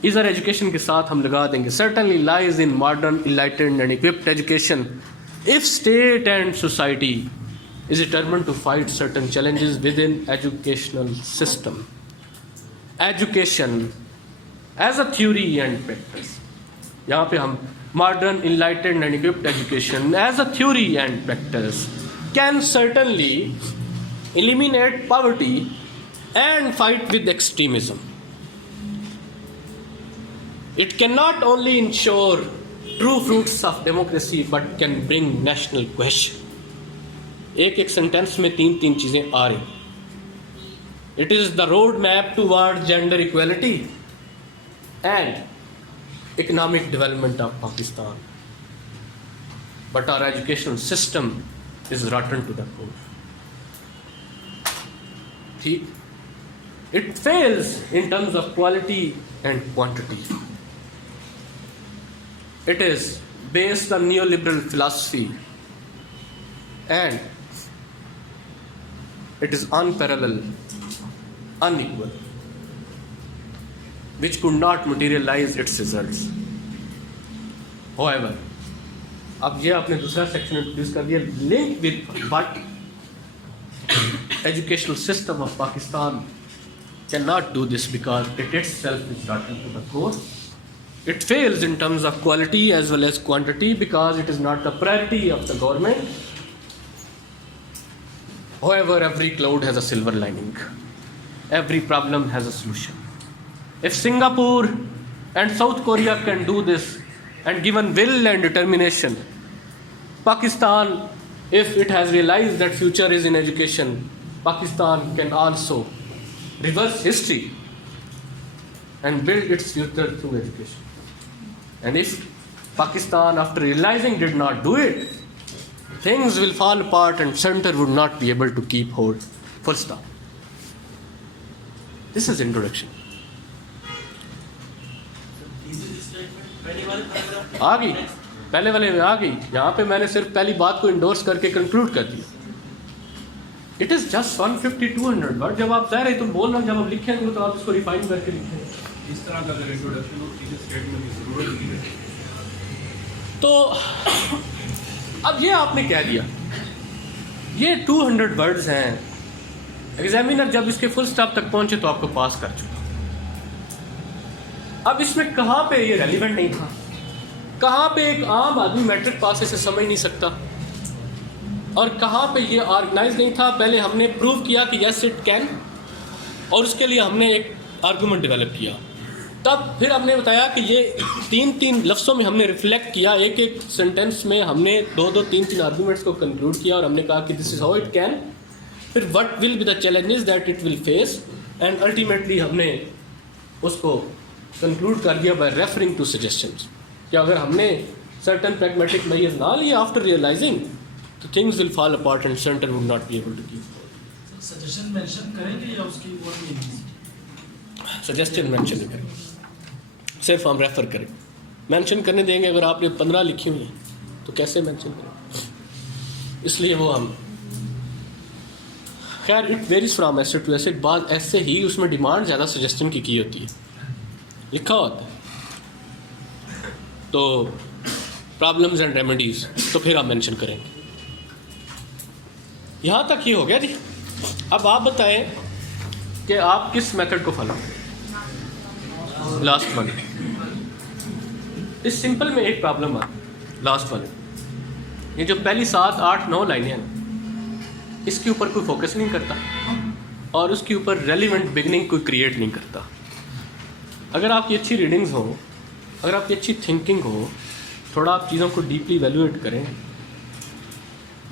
इधर education के साथ हम लगा देंगे. Certainly lies in modern, enlightened and equipped education. If state and society is determined to fight certain challenges within educational system. Education as a theory and practice. यहाँ पे हम modern, enlightened and equipped education as a theory and practice can certainly eliminate poverty and fight with extremism. It can not only ensure true fruits of democracy but can bring national cohesion. एक सेंटेंस में 3 चीजें आ रही. It is the road map towards gender equality and economic development of Pakistan. But our educational system is rotten to the core. It fails in terms of quality and quantity. It is based on neoliberal philosophy and it is unparalleled, unequal, which could not materialize its results. However, अब ये आपने दूसरा सेक्शन इंट्रोड्यूस कर दिया, link with but educational system of Pakistan cannot do this because it itself is rotten to the core. It fails in terms of quality as well as quantity because it is not the priority of the government. However, every cloud has a silver lining. Every problem has a solution. If Singapore and South Korea can do this and given will and determination, Pakistan, if it has realized that future is in education, Pakistan can also reverse history and build its future through education. And if Pakistan, after realizing, did not do it, things will fall apart and center would not be able to keep hold. Full stop. This is introduction. आ गई, पहले वाले में आ गई. यहाँ पे मैंने सिर्फ पहली बात को इंडोर्स करके कंक्लूड कर दिया. It is just 150-200 word. जब आप ज़ाहिर है तुम बोल रहे हो, जब आप लिखेंगे तो आप इसको रिफाइन करके लिखेंगे. इस तरह का अगर इंट्रोडक्शन हो किसी स्टेटमेंट की जरूरत नहीं है. तो अब ये आपने कह दिया, ये 200 वर्ड्स हैं. एग्जामिनर जब इसके फुल स्टॉप तक पहुंचे तो आपको पास कर चुका. अब इसमें कहाँ पे ये रेलिवेंट नहीं था, कहाँ पे एक आम आदमी मैट्रिक पास से समझ नहीं सकता, और कहाँ पे ये ऑर्गेनाइज नहीं था. पहले हमने प्रूव किया कि यस इट कैन, और उसके लिए हमने एक आर्गूमेंट डेवलप किया. तब फिर हमने बताया कि ये तीन तीन लफ्ज़ों में हमने रिफ्लेक्ट किया, एक एक सेंटेंस में हमने दो दो तीन तीन आर्गूमेंट्स को कंक्लूड किया और हमने कहा कि this is how it can, फिर what will be the challenges that it will face, and ultimately हमने उसको कंक्लूड कर दिया बाय रेफरिंग टू सजेशंस कि अगर हमने सर्टन प्रैग्मेटिक मेजर्स ना लिए आफ्टर रियलाइजिंग तो things will fall apart and centre would not be able to keep. Suggestion mention करेंगे या उसकी वो नहीं? सजेस्टेड मेंशन नहीं करेंगे, सिर्फ हम रेफ़र करें। मेंशन करने देंगे अगर आपने 15 लिखी हुई हैं तो कैसे मेंशन करें, इसलिए वो हम खैर it varies from asset to asset. बाद ऐसे ही उसमें डिमांड ज़्यादा सजेस्टन की होती है, लिखा होता है तो प्रॉब्लम्स एंड रेमेडीज़ तो फिर आप मेंशन करेंगे। यहाँ तक ये हो गया जी। अब आप बताएं कि आप किस मेथड को फॉलो करें। लास्ट वन, इस सिंपल में एक प्रॉब्लम है लास्ट वन, ये जो पहली 7, 8, 9 लाइनें हैं इसके ऊपर कोई फोकस नहीं करता और उसके ऊपर रेलिवेंट बिगनिंग कोई क्रिएट नहीं करता। अगर आपकी अच्छी रीडिंग्स हो, अगर आपकी अच्छी थिंकिंग हो, थोड़ा आप चीज़ों को डीपली इवैल्यूएट करें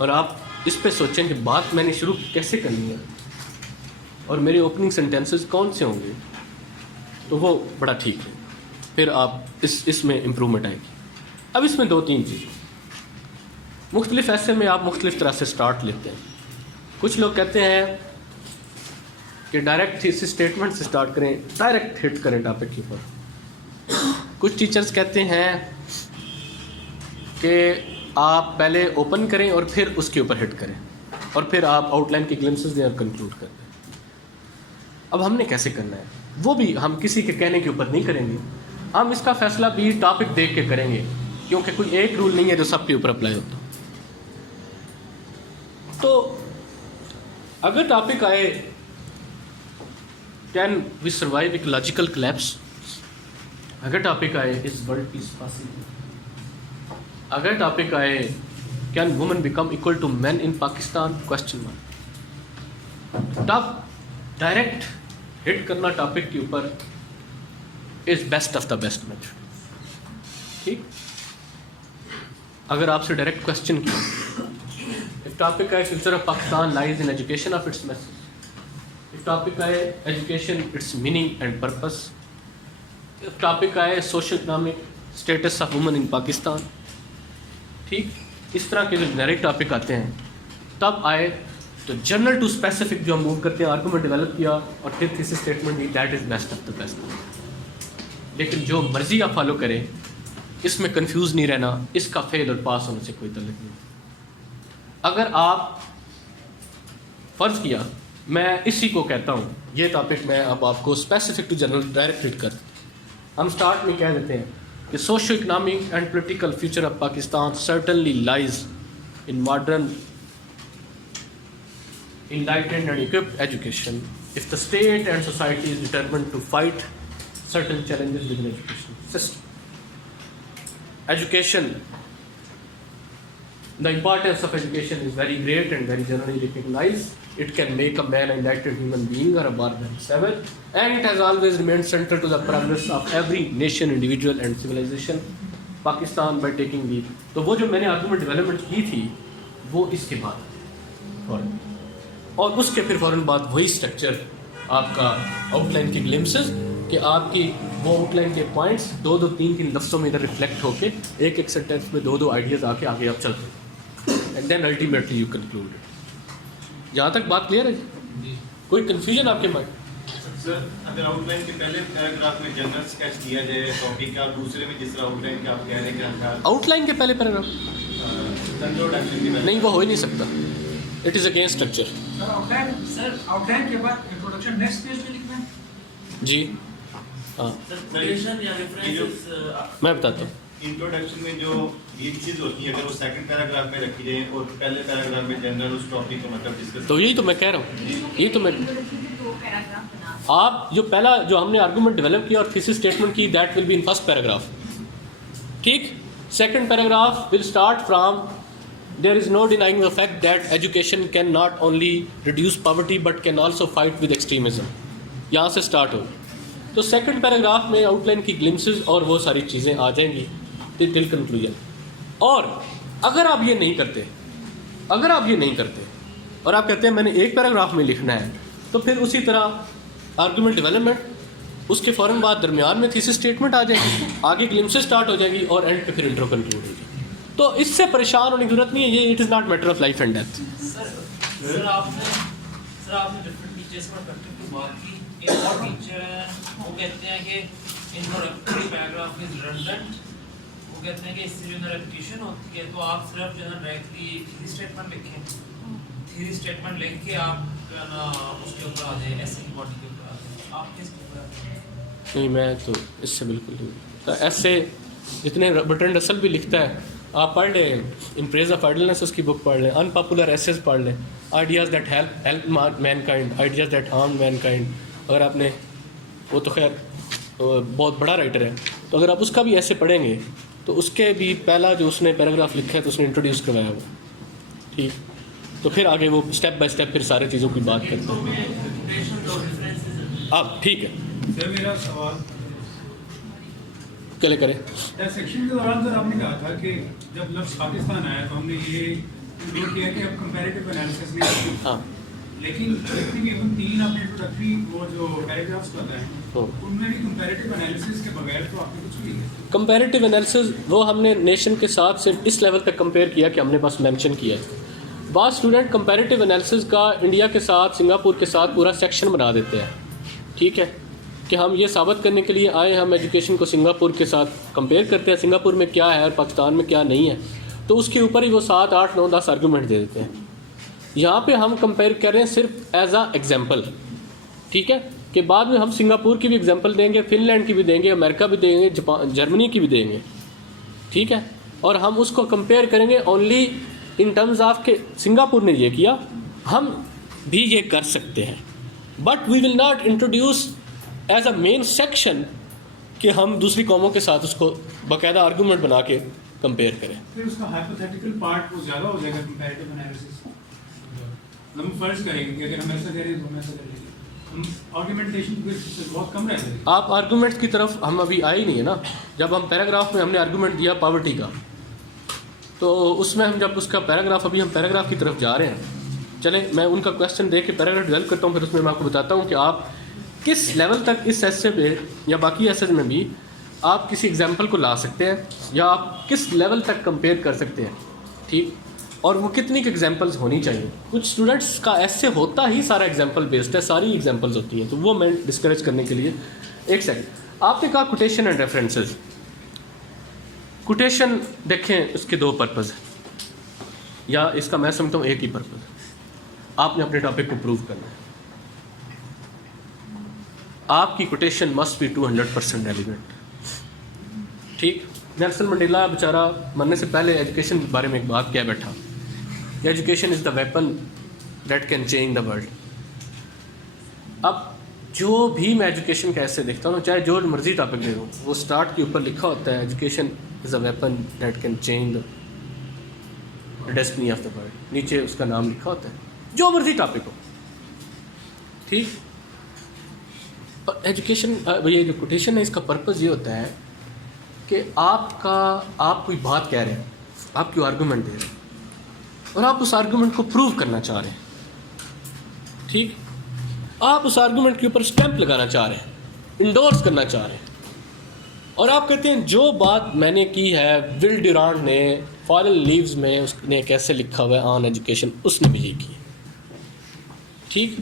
और आप इस पे सोचें कि बात मैंने शुरू कैसे करनी है और मेरे ओपनिंग सेंटेंसेस कौन से होंगे, तो वो बड़ा ठीक है, फिर आप इसमें इम्प्रूवमेंट आएगी। अब इसमें 2-3 चीज़ें मुख्तलिफ ऐसे में आप मुख्तलिफ तरह से स्टार्ट लेते हैं। कुछ लोग कहते हैं कि डायरेक्ट थीसिस स्टेटमेंट से स्टार्ट करें, डायरेक्ट हिट करें टॉपिक के ऊपर। कुछ टीचर्स कहते हैं कि आप पहले ओपन करें और फिर उसके ऊपर हिट करें और फिर आप आउटलाइन के ग्लिम्सेस दें और कंक्लूड कर दें। अब हमने कैसे करना है वो भी हम किसी के कहने के ऊपर नहीं करेंगे, हम इसका फैसला भी टॉपिक देख के करेंगे, क्योंकि कोई एक रूल नहीं है जो सबके ऊपर अप्लाई होता। तो अगर टॉपिक आए can we survive ecological collapse, अगर टॉपिक आए इज वर्ल्ड पीस पॉसिबल, अगर टॉपिक आए can women become equal to man in Pakistan question mark, top direct hit करना टॉपिक के ऊपर is best of the best method. ठीक, अगर आपसे डायरेक्ट क्वेश्चन किया, इफ टॉपिक है future of Pakistan lies in education of its message, if topic है education its meaning and purpose, if topic है social economic status of women in Pakistan, ठीक, इस तरह के जो जेनेरिक टॉपिक आते हैं तब आए तो जनरल टू स्पेसिफिक जो हम मूव करते हैं, आर्गूमेंट डेवलप किया और फिर thesis statement the, that is best of the best. लेकिन जो मर्जी आप फॉलो करें इसमें कंफ्यूज नहीं रहना, इसका फेल और पास होने से कोई तल्लुक नहीं। अगर आप फ़र्ज़ किया मैं इसी को कहता हूँ, ये टॉपिक मैं अब आपको specific to general direct hit कर, हम स्टार्ट में कह देते हैं कि socio economic and political future of Pakistan certainly lies in modern enlightened and equipped education if the state and society is determined to fight certain challenges within education system. Education, the importance of education is very great and very generally recognized. It can make a man an enlightened human being or a barbarian savage, and it has always remained central to the progress of every nation, individual and civilization. Pakistan by taking lead. तो वो जो मैंने आर्गूमेंट डेवलपमेंट की थी वो इसके बाद और उसके फिर फ़ौरन बाद वही स्ट्रक्चर आपका आउटलाइन के ग्लिम्सेस कि आपकी वो आउटलाइन के पॉइंट्स 2-2, 3-3 लफ्ज़ों में इधर रिफ्लेक्ट होके एक एक सेंटेंस में 2-2 आइडियाज़ आके आगे आप चलते हैं and then ultimately you conclude. जहाँ तक बात क्लियर है जी? कोई कन्फ्यूजन आपके माइंड? सर अगर आउटलाइन के पहले पैराग्राफ में जनरल स्केच दिया जाए टॉपिक का, दूसरे में जिस तरह आउटलाइन के आप कह रहे हैं आउटलाइन के पहले पैराग्राफ नहीं, वो हो ही नहीं सकता, it is against structure. Sir outline के बाद इंट्रोडक्शन नेक्स्ट पेज पे लिखना है जी। हाँ मैं बताता हूँ। इंट्रोडक्शन में जो ये चीज़ होती है अगर वो सेकंड पैराग्राफ में रखी जाए और पहले पैराग्राफ में जनरल उस टॉपिक को मतलब डिस्कस, तो यही तो मैं कह रहा हूँ, यही तो मैं आप जो पहला जो हमने आर्गूमेंट डेवलप किया और थीसिस स्टेटमेंट की that will be in first paragraph, ठीक। Second paragraph will start from there is no denying the fact that education can not only reduce poverty but can also fight with extremism, यहाँ से स्टार्ट हो। तो सेकंड पैराग्राफ में आउटलाइन की ग्लिम्सेस और वो सारी चीज़ें आ जाएंगी टिल कंक्लूजन। और अगर आप ये नहीं करते और आप कहते हैं मैंने एक पैराग्राफ में लिखना है, तो फिर उसी तरह आर्गूमेंट डेवलपमेंट, उसके फ़ौरन बाद दरमियान में थीसिस स्टेटमेंट आ जाएगी, आगे ग्लिम्सेस स्टार्ट हो जाएगी और एंड पे फिर इंट्रो कंक्लूड होगी। तो इससे परेशान होने की जरूरत नहीं है, ये it is not matter of life and death. Sir आपने डिफरेंट टीचर्स का परस्पेक्टिव बात की। एक और टीचर है वो कहते हैं कि इंट्रोडक्टरी पैराग्राफ इज रिडंडेंट, वो कहते हैं कि इससे जो रेपिटेशन होती है, तो आप सिर्फ जो है डायरेक्टली थ्योरी स्टेटमेंट लिखें, थ्योरी स्टेटमेंट लिख के आप जो है ना उसके ऊपर आ जाए, ऐसे की बॉडी के ऊपर आ जाए। आप किस ऊपर आते हैं? नहीं, मैं तो इससे बिल्कुल नहीं। तो ऐसे जितने बर्ट्रैंड रसल भी लिखता है, आप पढ़ लें, इन प्रेज ऑफ आइडलनेस उसकी बुक पढ़ लें, अनपॉपुलर एसेस पढ़ लें, ideas that help Mankind, ideas that harm Mankind. अगर आपने, वो तो खैर बहुत बड़ा राइटर है, तो अगर आप उसका भी ऐसे पढ़ेंगे तो उसके भी पहला जो उसने पैराग्राफ लिखा है तो उसने इंट्रोड्यूस करवाया वो, ठीक। तो फिर आगे वो स्टेप बाय स्टेप फिर सारी चीज़ों की बात करते हैं। अब ठीक है, सर मेरा सवाल चले करें। सेक्शन के दौरान सर आपने कहा था कि जब लफ्ज़ पाकिस्तान आया तो हमने ये इंक्लूड किया कि अब कंपैरेटिव एनालिसिस नहीं होगी। हाँ, लेकिन उन 3 आपने इंट्रोडक्टरी वो जो पैराग्राफ्स बताए तो उनमें भी कंपैरेटिव एनालिसिस के बगैर तो आपने कुछ भी नहीं। कंपैरेटिव एनालिसिस वो हमने नेशन के साथ सिर्फ इस लेवल तक कंपेयर किया कि हमने बस मेंशन किया है। बाद स्टूडेंट कंपैरेटिव एनालिसिस का इंडिया के साथ, सिंगापुर के साथ पूरा सेक्शन बना देते हैं, ठीक है, कि हम ये साबित करने के लिए आए, हम एजुकेशन को सिंगापुर के साथ कंपेयर करते हैं, सिंगापुर में क्या है और पाकिस्तान में क्या नहीं है, तो उसके ऊपर ही वो 7, 8, 9, 10 आर्गूमेंट दे देते हैं। यहाँ पे हम कंपेयर कर रहे हैं सिर्फ एज आ एग्जाम्पल, ठीक है, कि बाद में हम सिंगापुर की भी एग्जाम्पल देंगे, फिनलैंड की भी देंगे, अमेरिका भी देंगे, जापान, जर्मनी की भी देंगे, ठीक है, और हम उसको कंपेयर करेंगे ओनली इन टर्म्स ऑफ के सिंगापुर ने ये किया, हम भी ये कर सकते हैं, but we will not introduce as a main section कि हम दूसरी कौमों के साथ उसको बाकायदा आर्गूमेंट बना के कंपेयर करें। फिर उसका हाइपोथेटिकल पार्ट वो ज़्यादा हो जाएगा कंपैरेटिव एनालिसिस। हम फर्ज करेंगे कि अगर हम ऐसा करें तो हम ऐसा कर लेंगे, हम आर्गुमेंटेशन बहुत कम रहते हैं। आप आर्गूमेंट्स की तरफ हम अभी आए ही नहीं है ना। जब हम पैराग्राफ में हमने आर्गूमेंट दिया पॉवर्टी का, तो उसमें हम जब उसका पैराग्राफ, अभी हम पैराग्राफ की तरफ जा रहे हैं। चलें, मैं उनका क्वेश्चन दे के पैराग्राफ डेवलप करता हूँ, फिर उसमें मैं आपको बताता हूँ कि आप किस लेवल तक इस ऐसे पे या बाकी ऐसे में भी आप किसी एग्जाम्पल को ला सकते हैं, या आप किस लेवल तक कंपेयर कर सकते हैं, ठीक, और वो कितनी की एग्जाम्पल्स होनी चाहिए। कुछ स्टूडेंट्स का ऐसे होता ही सारा एग्जाम्पल बेस्ड है, सारी एग्जाम्पल्स होती हैं, तो वो मैं डिस्करेज करने के लिए। एक सेकंड, आपने कहा कोटेशन एंड रेफरेंसेस। कोटेशन देखें, उसके 2 पर्पज़ हैं, या इसका मैं समझता हूँ एक ही पर्पज़ है। आपने अपने टॉपिक को प्रूव करना है, आपकी कोटेशन मस्ट बी 200% रेलिवेंट, ठीक। नेल्सन मंडेला बेचारा मरने से पहले एजुकेशन के बारे में एक बात कह बैठा, education is the weapon that can change the world. अब जो भी मैं एजुकेशन का ऐसे देखता हूँ, चाहे जो मर्जी टॉपिक ले लूँ, वो स्टार्ट के ऊपर लिखा होता है education is a weapon that can change the destiny of the world, नीचे उसका नाम लिखा होता है, जो मर्जी टॉपिक हो, ठीक। और एजुकेशन, ये जो कोटेशन है, इसका पर्पज़ ये होता है कि आप कोई बात कह रहे हैं, आप कोई आर्गूमेंट दे रहे हैं, और आप उस आर्गूमेंट को प्रूव करना चाह रहे हैं, ठीक। आप उस आर्गूमेंट के ऊपर स्टैंप लगाना चाह रहे हैं, इंडोर्स करना चाह रहे हैं, और आप कहते हैं जो बात मैंने की है, विल ड्यूरांट ने फॉलन लीव्स में उसने कैसे लिखा हुआ है ऑन एजुकेशन, उसने भी ये की, ठीक।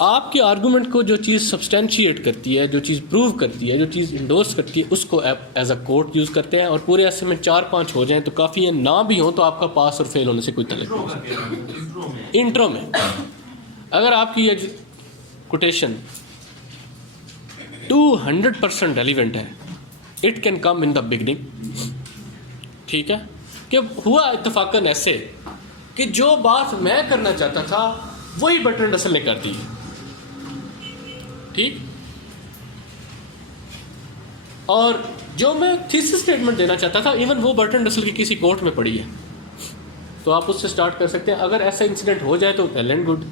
आपके आर्गूमेंट को जो चीज़ सब्सटेंशिएट करती है, जो चीज़ प्रूव करती है, जो चीज़ इंडोर्स करती है, उसको एज अ कोट यूज़ करते हैं, और पूरे ऐसे में 4-5 हो जाएं तो काफ़ी है, ना भी हो तो आपका पास और फेल होने से कोई तल्लुक नहीं। इंट्रो में अगर आपकी ये कोटेशन 200% रेलिवेंट है, it can come in the beginning, ठीक है, कि हुआ इत्तफाकन ऐसे कि जो बात मैं करना चाहता था वही बर्ट्रैंड रसल ने कर दी, ठीक। और जो मैं थीसिस स्टेटमेंट देना चाहता था, इवन वो बर्ट्रैंड रसल की किसी कोर्ट में पड़ी है, तो आप उससे स्टार्ट कर सकते हैं। अगर ऐसा इंसिडेंट हो जाए तो well and good,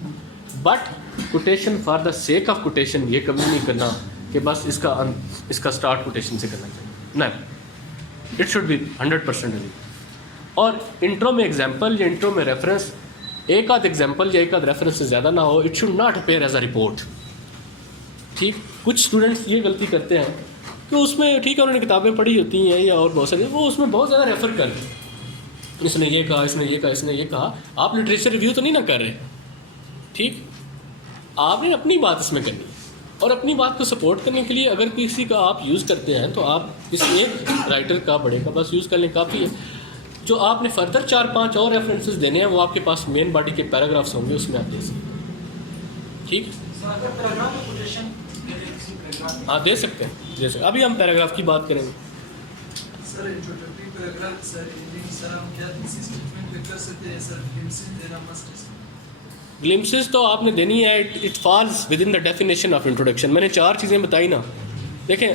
but quotation for the sake of quotation ये कभी नहीं करना कि बस इसका स्टार्ट कोटेशन से करना चाहिए, नहीं, इट शुड बी 100% यूनिक। और इंट्रो में एग्जाम्पल या इंट्रो में रेफरेंस एक आध एग्जाम्पल या एक आध रेफरेंस से ज़्यादा ना हो, it should not appear as a report. ठीक, कुछ स्टूडेंट्स ये गलती करते हैं कि उसमें ठीक है उन्होंने किताबें पढ़ी होती हैं या और बहुत सारी, वो उसमें बहुत ज़्यादा रेफ़र कर दें, इसने ये कहा, इसने ये कहा, इसने ये कहा। आप लिटरेचर रिव्यू तो नहीं ना कर रहे, ठीक, आपने अपनी बात इसमें करनी है। और अपनी बात को सपोर्ट करने के लिए अगर किसी का आप यूज़ करते हैं तो आप इस एक राइटर का बड़े का बस यूज़ कर लें, काफ़ी है। जो आपने फर्दर 4-5 और रेफरेंसेस देने हैं वो आपके पास मेन बॉडी के पैराग्राफ्स होंगे, उसमें आप दे सकते, ठीक। हाँ दे सकते हैं, दे सकते। अभी हम पैराग्राफ की बात करेंगे। सर इंट्रोडक्टरी पैराग्राफ सर हम क्या थीसिस स्टेटमेंट कर सकते हैं सर, ग्लिम्पसेस देना मस्ट है। ग्लिम्पसेस तो आपने देनी है, it falls with in the definition of introduction. मैंने 4 चीज़ें बताई ना, देखें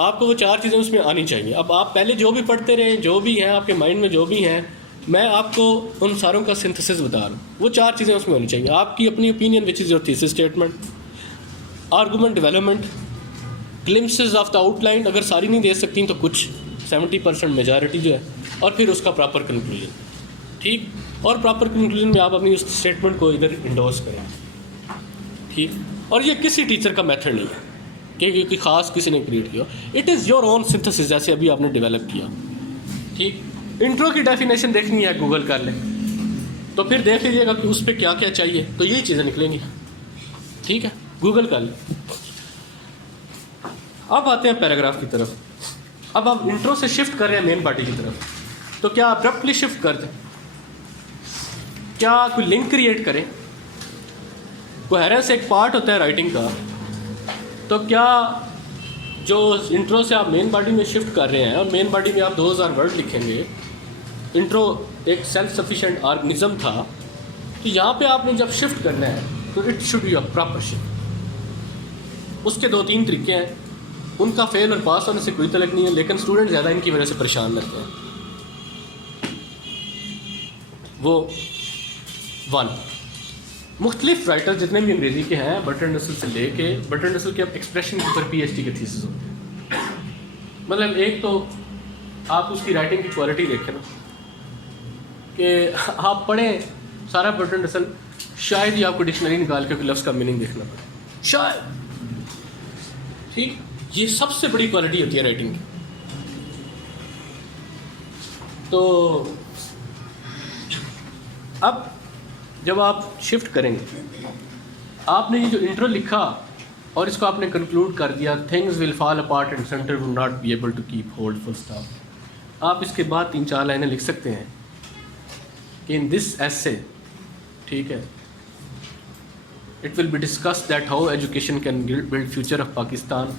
आपको वो 4 चीज़ें उसमें आनी चाहिए। अब आप पहले जो भी पढ़ते रहें, जो भी हैं आपके माइंड में, जो भी हैं, मैं आपको उन सारों का सिंथेसिस बता रहा हूँ। वो 4 चीज़ें उसमें होनी चाहिए। आपकी अपनी opinion which is your thesis statement, argument development, glimpses of the outline, अगर सारी नहीं दे सकती तो कुछ 70% मेजॉरिटी जो है, और फिर उसका प्रॉपर कंक्लूजन, ठीक। और प्रॉपर कंक्लूजन में आप अपनी उस स्टेटमेंट को इधर इंडोर्स करें, ठीक। और ये किसी टीचर का मेथड नहीं है कि ख़ास किसी ने क्रिएट किया, it is your own synthesis, जैसे अभी आपने डेवलप किया, ठीक। इंट्रो की डेफिनेशन देखनी है, गूगल कर लें, तो फिर देख लीजिएगा कि उस पर क्या क्या चाहिए, तो यही चीज़ें निकलेंगी, ठीक है, गूगल कर लें। अब आते हैं पैराग्राफ की तरफ। अब हम इंट्रो से शिफ्ट कर रहे हैं मेन बॉडी की तरफ, तो क्या अब्रप्टली शिफ्ट कर दें, क्या कोई लिंक क्रिएट करें? कोहेरेंस एक पार्ट होता है राइटिंग का, तो क्या जो इंट्रो से आप मेन बॉडी में शिफ्ट कर रहे हैं और मेन बॉडी में आप 2000 वर्ड लिखेंगे, इंट्रो एक सेल्फ सफिशिएंट ऑर्गेनिज्म था, तो यहाँ पे आपने जब शिफ्ट करना है तो it should be a proper shift. उसके 2-3 तरीके हैं, उनका फेल और पास होने से कोई तलक नहीं है, लेकिन स्टूडेंट ज़्यादा इनकी वजह से परेशान रहते हैं। वो 1, मुख्तलिफ राइटर जितने भी अंग्रेज़ी के हैं, बर्ट्रैंड रसल से लेके, बर्ट्रैंड रसल के अब एक्सप्रेशन के ऊपर PhD के थीसिस होते हैं। मतलब एक तो आप उसकी राइटिंग की क्वालिटी देखें ना, कि आप पढ़ें सारा बर्ट्रैंड रसल, शायद ही आपको डिक्शनरी निकाल के कोई लफ्ज़ का मीनिंग देखना पड़े, शायद, ठीक। ये सबसे बड़ी क्वालिटी होती है राइटिंग की। तो अब जब आप शिफ्ट करेंगे, आपने ये जो इंट्रो लिखा और इसको आपने कंक्लूड कर दिया, things will fall apart and centre will not be able to keep hold, full stop. आप इसके बाद 3-4 लाइनें लिख सकते हैं कि इन दिस एसे, ठीक है, it will be discussed that how education can build future of Pakistan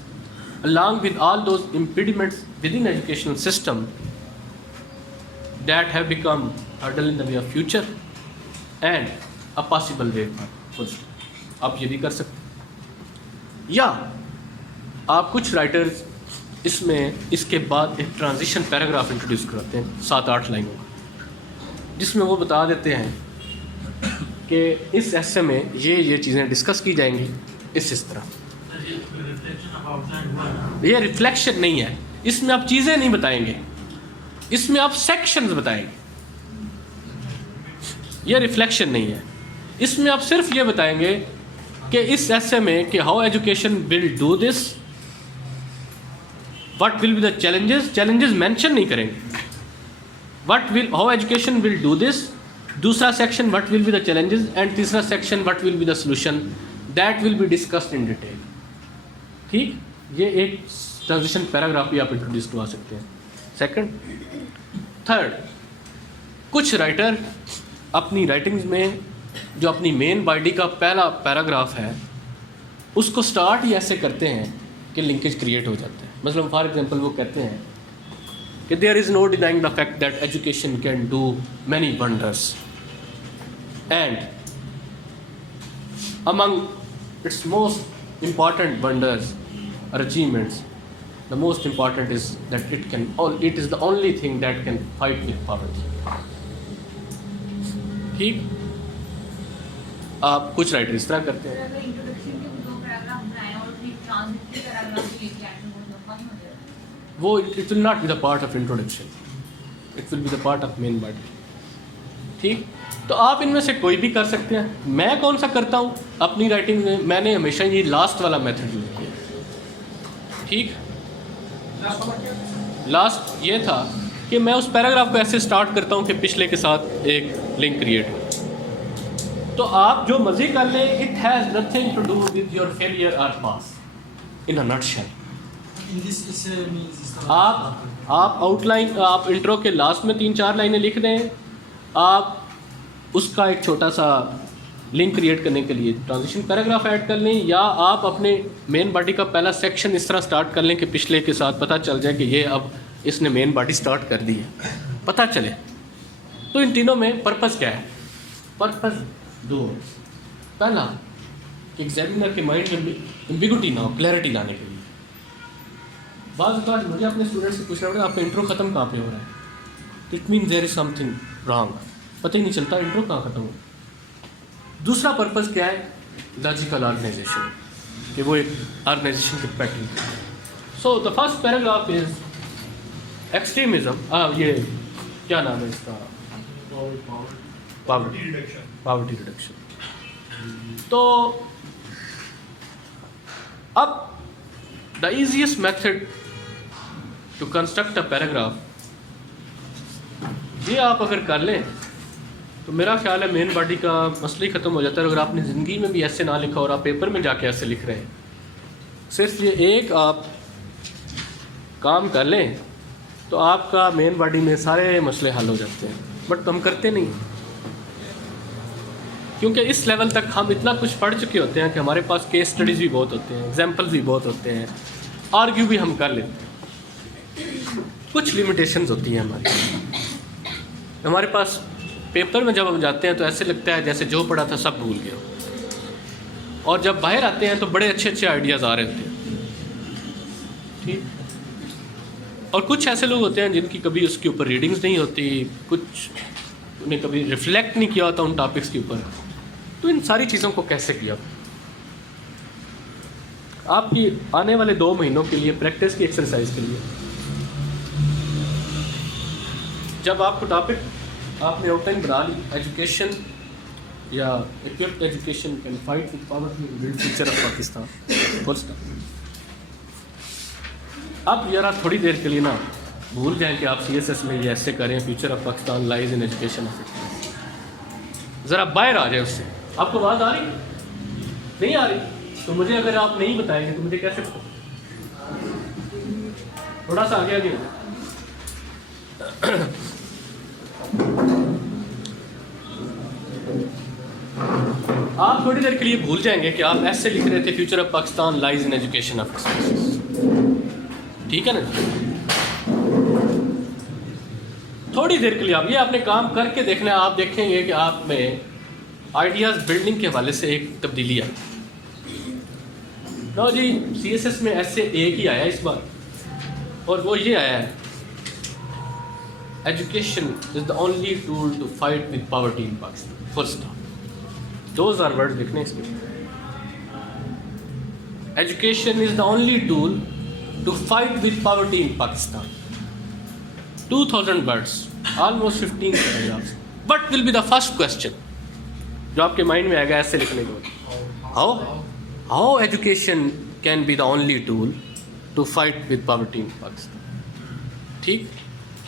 along with all those impediments within educational system that have become hurdle in the way of future and a possible way forward। आप ये भी कर सकते हैं, या आप कुछ राइटर्स इसमें इसके बाद एक ट्रांजिशन पैराग्राफ इंट्रोड्यूस करते हैं 7-8 लाइनों का, जिसमें वो बता देते हैं कि इस एसे में ये चीज़ें डिस्कस की जाएंगी इस तरह। ये रिफ्लेक्शन नहीं है, इसमें आप चीज़ें नहीं बताएंगे, इसमें आप सेक्शंस बताएंगे। ये रिफ्लेक्शन नहीं है, इसमें आप सिर्फ ये बताएंगे कि इस एसे में कि how education will do this, what will be the challenges mention नहीं करेंगे। How education will do this, दूसरा section what will be the challenges, and तीसरा section what will be the solution, that will be discussed in detail, ठीक। ये एक ट्रांजिशन पैराग्राफ भी आप इंट्रोड्यूस करवा सकते हैं। सेकंड, थर्ड, कुछ राइटर अपनी राइटिंग्स में जो अपनी मेन बॉडी का पहला पैराग्राफ है उसको स्टार्ट ही ऐसे करते हैं कि लिंकेज क्रिएट हो जाते हैं। मतलब फॉर एग्जांपल वो कहते हैं कि there is no denying the fact that education can do many wonders and among its most important wonders or achievements, the most important is that it is the only thing that can fight with poverty, ठीक। आप कुछ राइटर इस तरह करते हैं। अगर इंट्रोडक्शन के 2 पैराग्राफ बनाए और फिर ट्रांजिट के पैराग्राफ लेके आए तो वो लंबा नहीं हो जाएगा? वो it will not be the part of introduction, it will be the part of main body. ठीक, तो आप इनमें से कोई भी कर सकते हैं। मैं कौन सा करता हूँ अपनी राइटिंग में, मैंने हमेशा ये लास्ट वाला मेथड यूज किया। ठीक, लास्ट ये था कि मैं उस पैराग्राफ को ऐसे स्टार्ट करता हूँ कि पिछले के साथ एक लिंक क्रिएट हो। तो आप जो मर्जी कर लें, it has nothing to do with your failure और pass in a nutshell. In this essay means is the- आप आउटलाइन, आप इंट्रो के लास्ट में 3-4 लाइनें लिख दें, आप उसका एक छोटा सा लिंक क्रिएट करने के लिए ट्रांजिशन पैराग्राफ ऐड कर लें, या आप अपने मेन बॉडी का पहला सेक्शन इस तरह स्टार्ट कर लें कि पिछले के साथ पता चल जाए कि ये अब इसने मेन बॉडी स्टार्ट कर दी है, पता चले। तो इन तीनों में पर्पस क्या है? पर्पस 2। पहला कि एग्जामिनर के माइंड में एम्बिगुइटी ना हो, क्लैरिटी लाने के लिए। बात मुझे अपने स्टूडेंट से पूछना पड़ता है आपका इंट्रो ख़त्म कहाँ पे हो रहा है, it mean there is something wrong, पता ही नहीं चलता इंट्रो कहाँ ख़त्म हो। दूसरा पर्पस क्या है? लॉजिकल ऑर्गेनाइजेशन, कि वो एक ऑर्गेनाइजेशन के pattern. So the first paragraph is extremism, ये क्या नाम है इसका, पावर्टी रिडक्शन। तो अब the easiest method to construct a paragraph, ये आप अगर कर लें तो मेरा ख्याल है मेन बॉडी का मसला ही ख़त्म हो जाता है। अगर आपने ज़िंदगी में भी ऐसे ना लिखा और आप पेपर में जाके ऐसे लिख रहे हैं, सिर्फ ये एक आप काम कर लें तो आपका मेन बॉडी में सारे मसले हल हो जाते हैं। बट हम करते नहीं, क्योंकि इस लेवल तक हम इतना कुछ पढ़ चुके होते हैं कि हमारे पास केस स्टडीज़ भी बहुत होते हैं, एग्जाम्पल्स भी बहुत होते हैं, आर्ग्यू भी हम कर लेते हैं। कुछ लिमिटेशंस होती हैं हमारे पास। पेपर में जब हम जाते हैं तो ऐसे लगता है जैसे जो पढ़ा था सब भूल गया, और जब बाहर आते हैं तो बड़े अच्छे अच्छे आइडियाज़ आ रहे होते हैं। ठीक, और कुछ ऐसे लोग होते हैं जिनकी कभी उसके ऊपर रीडिंग्स नहीं होती, कुछ उन्हें कभी रिफ्लेक्ट नहीं किया होता उन टॉपिक्स के ऊपर। तो इन सारी चीज़ों को कैसे किया? आपकी आने वाले 2 महीनों के लिए प्रैक्टिस की एक्सरसाइज के लिए, जब आपको टॉपिक आपने आउटलाइन बना ली, एजुकेशन या equipped education can fight with poverty and build future of Pakistan, full stop. अब यार आप थोड़ी देर के लिए ना भूल जाएं कि आप CSS में ये ऐसे करें, future of Pakistan lies in education of it. ज़रा बाहर आ जाए उससे। आपको आवाज़ आ रही नहीं आ रही? तो मुझे अगर आप नहीं बताएंगे तो मुझे कैसे पता? थोड़ा सा आगे आगे हो। आप थोड़ी देर के लिए भूल जाएंगे कि आप ऐसे लिख रहे थे, future of Pakistan lies in education of experience. ठीक है ना? थोड़ी देर के लिए आप ये आपने काम करके देखना है, आप देखेंगे कि आप में आइडियाज़ बिल्डिंग के हवाले से एक तब्दीली आई। नो जी, CSS में ऐसे एक ही आया इस बार, और वो ये आया है, education is the only tool to fight with poverty in Pakistan, full stop. Those are words लिखने इसके। Education is the only tool to fight with poverty in Pakistan. 2000 words, almost 15 paragraphs. But will be the first question जो आपके माइंड में आएगा ऐसे लिखने के बाद, how education can be the only tool to fight with poverty in Pakistan. ठीक,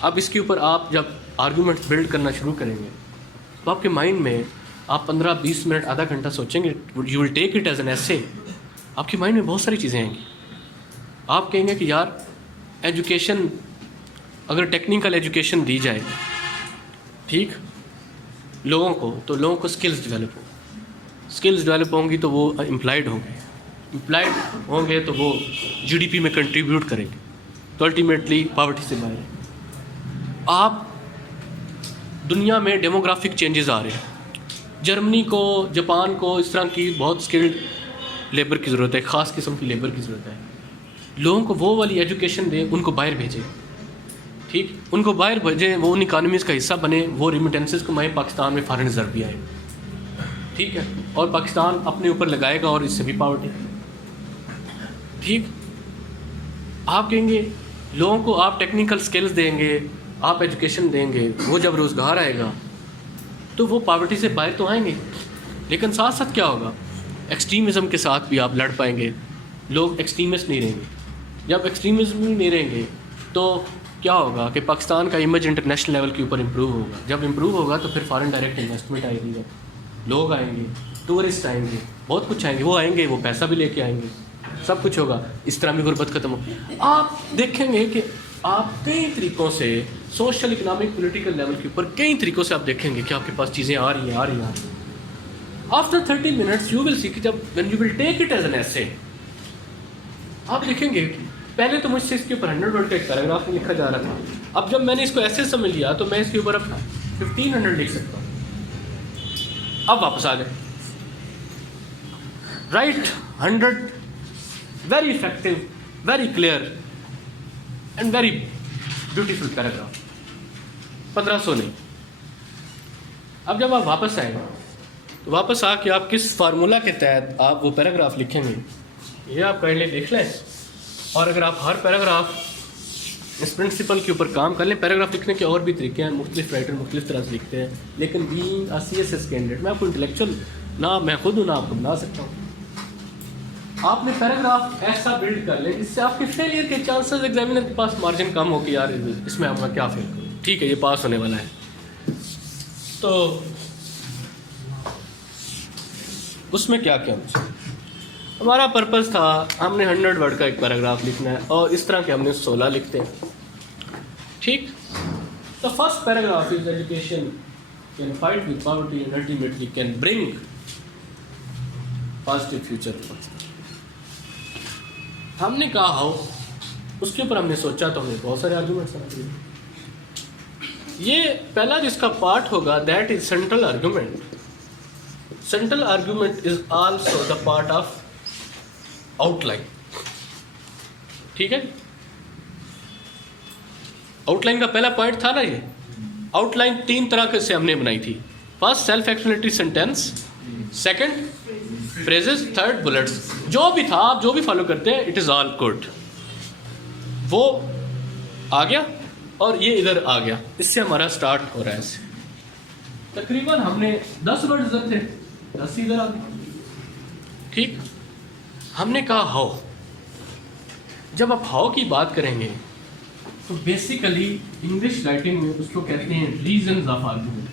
अब इसके ऊपर आप जब आर्गूमेंट्स बिल्ड करना शुरू करेंगे तो आपके माइंड में आप 15-20 मिनट, आधा घंटा सोचेंगे, you will take it as an essay. आपके माइंड में बहुत सारी चीज़ें आएंगी। आप कहेंगे कि यार एजुकेशन, अगर टेक्निकल एजुकेशन दी जाए ठीक लोगों को, तो लोगों को स्किल्स डेवलप हो, स्किल्स डेवलप होंगी तो वो एम्प्लॉयड होंगे, एम्प्लॉयड होंगे तो वो GDP में कंट्रीब्यूट करेंगे, तो अल्टीमेटली पॉवर्टी से बाहर है। आप दुनिया में डेमोग्राफिक चेंजेस आ रहे हैं, जर्मनी को, जापान को इस तरह की बहुत स्किल्ड लेबर की ज़रूरत है, ख़ास किस्म की लेबर की ज़रूरत है। लोगों को वो वाली एजुकेशन दें, उनको बाहर भेजें। ठीक, उनको बाहर भेजें, वो उन इकानमीज़ का हिस्सा बने, वो रिमिटेंसेस कमाएँ, पाकिस्तान में फॉरेन रिजर्व भी आए। ठीक है, और पाकिस्तान अपने ऊपर लगाएगा और इससे भी पावर्टी। ठीक, आप कहेंगे लोगों को आप टेक्निकल स्किल्स देंगे, आप एजुकेशन देंगे, वो जब रोज़गार आएगा तो वो पावर्टी से बाहर तो आएंगे। लेकिन साथ साथ क्या होगा, एक्सट्रीमिज़म के साथ भी आप लड़ पाएंगे, लोग एक्सट्रीमिस्ट नहीं रहेंगे। जब एक्सट्रीमिज़म ही नहीं रहेंगे तो क्या होगा कि पाकिस्तान का इमेज इंटरनेशनल लेवल के ऊपर इम्प्रूव होगा। जब इम्प्रूव होगा तो फिर फॉरेन डायरेक्ट इन्वेस्टमेंट आएगी, जब लोग आएंगे, टूरिस्ट आएंगे, बहुत कुछ आएंगे, वो आएंगे, वो पैसा भी लेके आएंगे, सब कुछ होगा। इस तरह भी गुर्बत ख़त्म हो। आप देखेंगे कि आप कई तरीक़ों से सोशल, इकोनॉमिक, पॉलिटिकल लेवल के ऊपर कई तरीक़ों से आप देखेंगे कि आपके पास चीज़ें आ रही हैं। After 30 minutes you will see कि जब when you will take it as an essay, आप देखेंगे कि पहले तो मुझसे इसके ऊपर 100 वर्ड का एक पैराग्राफ में लिखा जा रहा था। अब जब मैंने इसको ऐसे समझ लिया तो मैं इसके ऊपर अब 1500 लिख सकता हूँ। अब वापस आ जाए, right 100 very effective, very clear and very beautiful paragraph, 1500 नहीं। अब जब आप वापस आएंगे तो वापस आके आप किस फार्मूला के तहत आप वो पैराग्राफ लिखेंगे, ये आप काइंडली लिख लें। और अगर आप हर पैराग्राफ इस प्रिंसिपल के ऊपर काम कर लें, पैराग्राफ लिखने के और भी तरीके हैं, मुख्तलिफ राइटर मुख्तलिफ तरह से लिखते हैं, लेकिन बीइंग अ CSS कैंडिडेट, मैं आपको इंटेलेक्चुअल ना मैं खुद हूँ ना आपको बना सकता हूँ। आपने पैराग्राफ ऐसा बिल्ड कर लें जिससे आपके फेलियर के चांसेस एग्जामिनर के पास मार्जिन कम हो कि यार इसमें हम क्या फेल करूँ, ठीक है ये पास होने वाला है। तो उसमें क्या क्या हमारा पर्पस था, हमने 100 वर्ड का एक पैराग्राफ लिखना है और इस तरह के हमने 16 लिखते हैं। ठीक, the first paragraph is education can fight with poverty and ultimately can bring positive future. हमने कहा हो, उसके ऊपर हमने सोचा तो हमने बहुत सारे आर्गूमेंट्स समझ लिए। ये पहला जिसका पार्ट होगा that is central argument. Central argument is also the part of outline. ठीक है, आउटलाइन का पहला पॉइंट था ना, ये आउटलाइन 3 तरह से हमने बनाई थी। First self explanatory sentence, second phrases, third bullets. जो भी था, आप जो भी फॉलो करते हैं, इट इज़ ऑल गुड। वो आ गया और ये इधर आ गया, इससे हमारा स्टार्ट हो रहा है। इससे तकरीबन हमने 10 वर्ड थे, 10 इधर आ गए। ठीक, हमने कहा हाउ। जब आप हाउ की बात करेंगे तो बेसिकली इंग्लिश राइटिंग में उसको कहते हैं reasons of argument.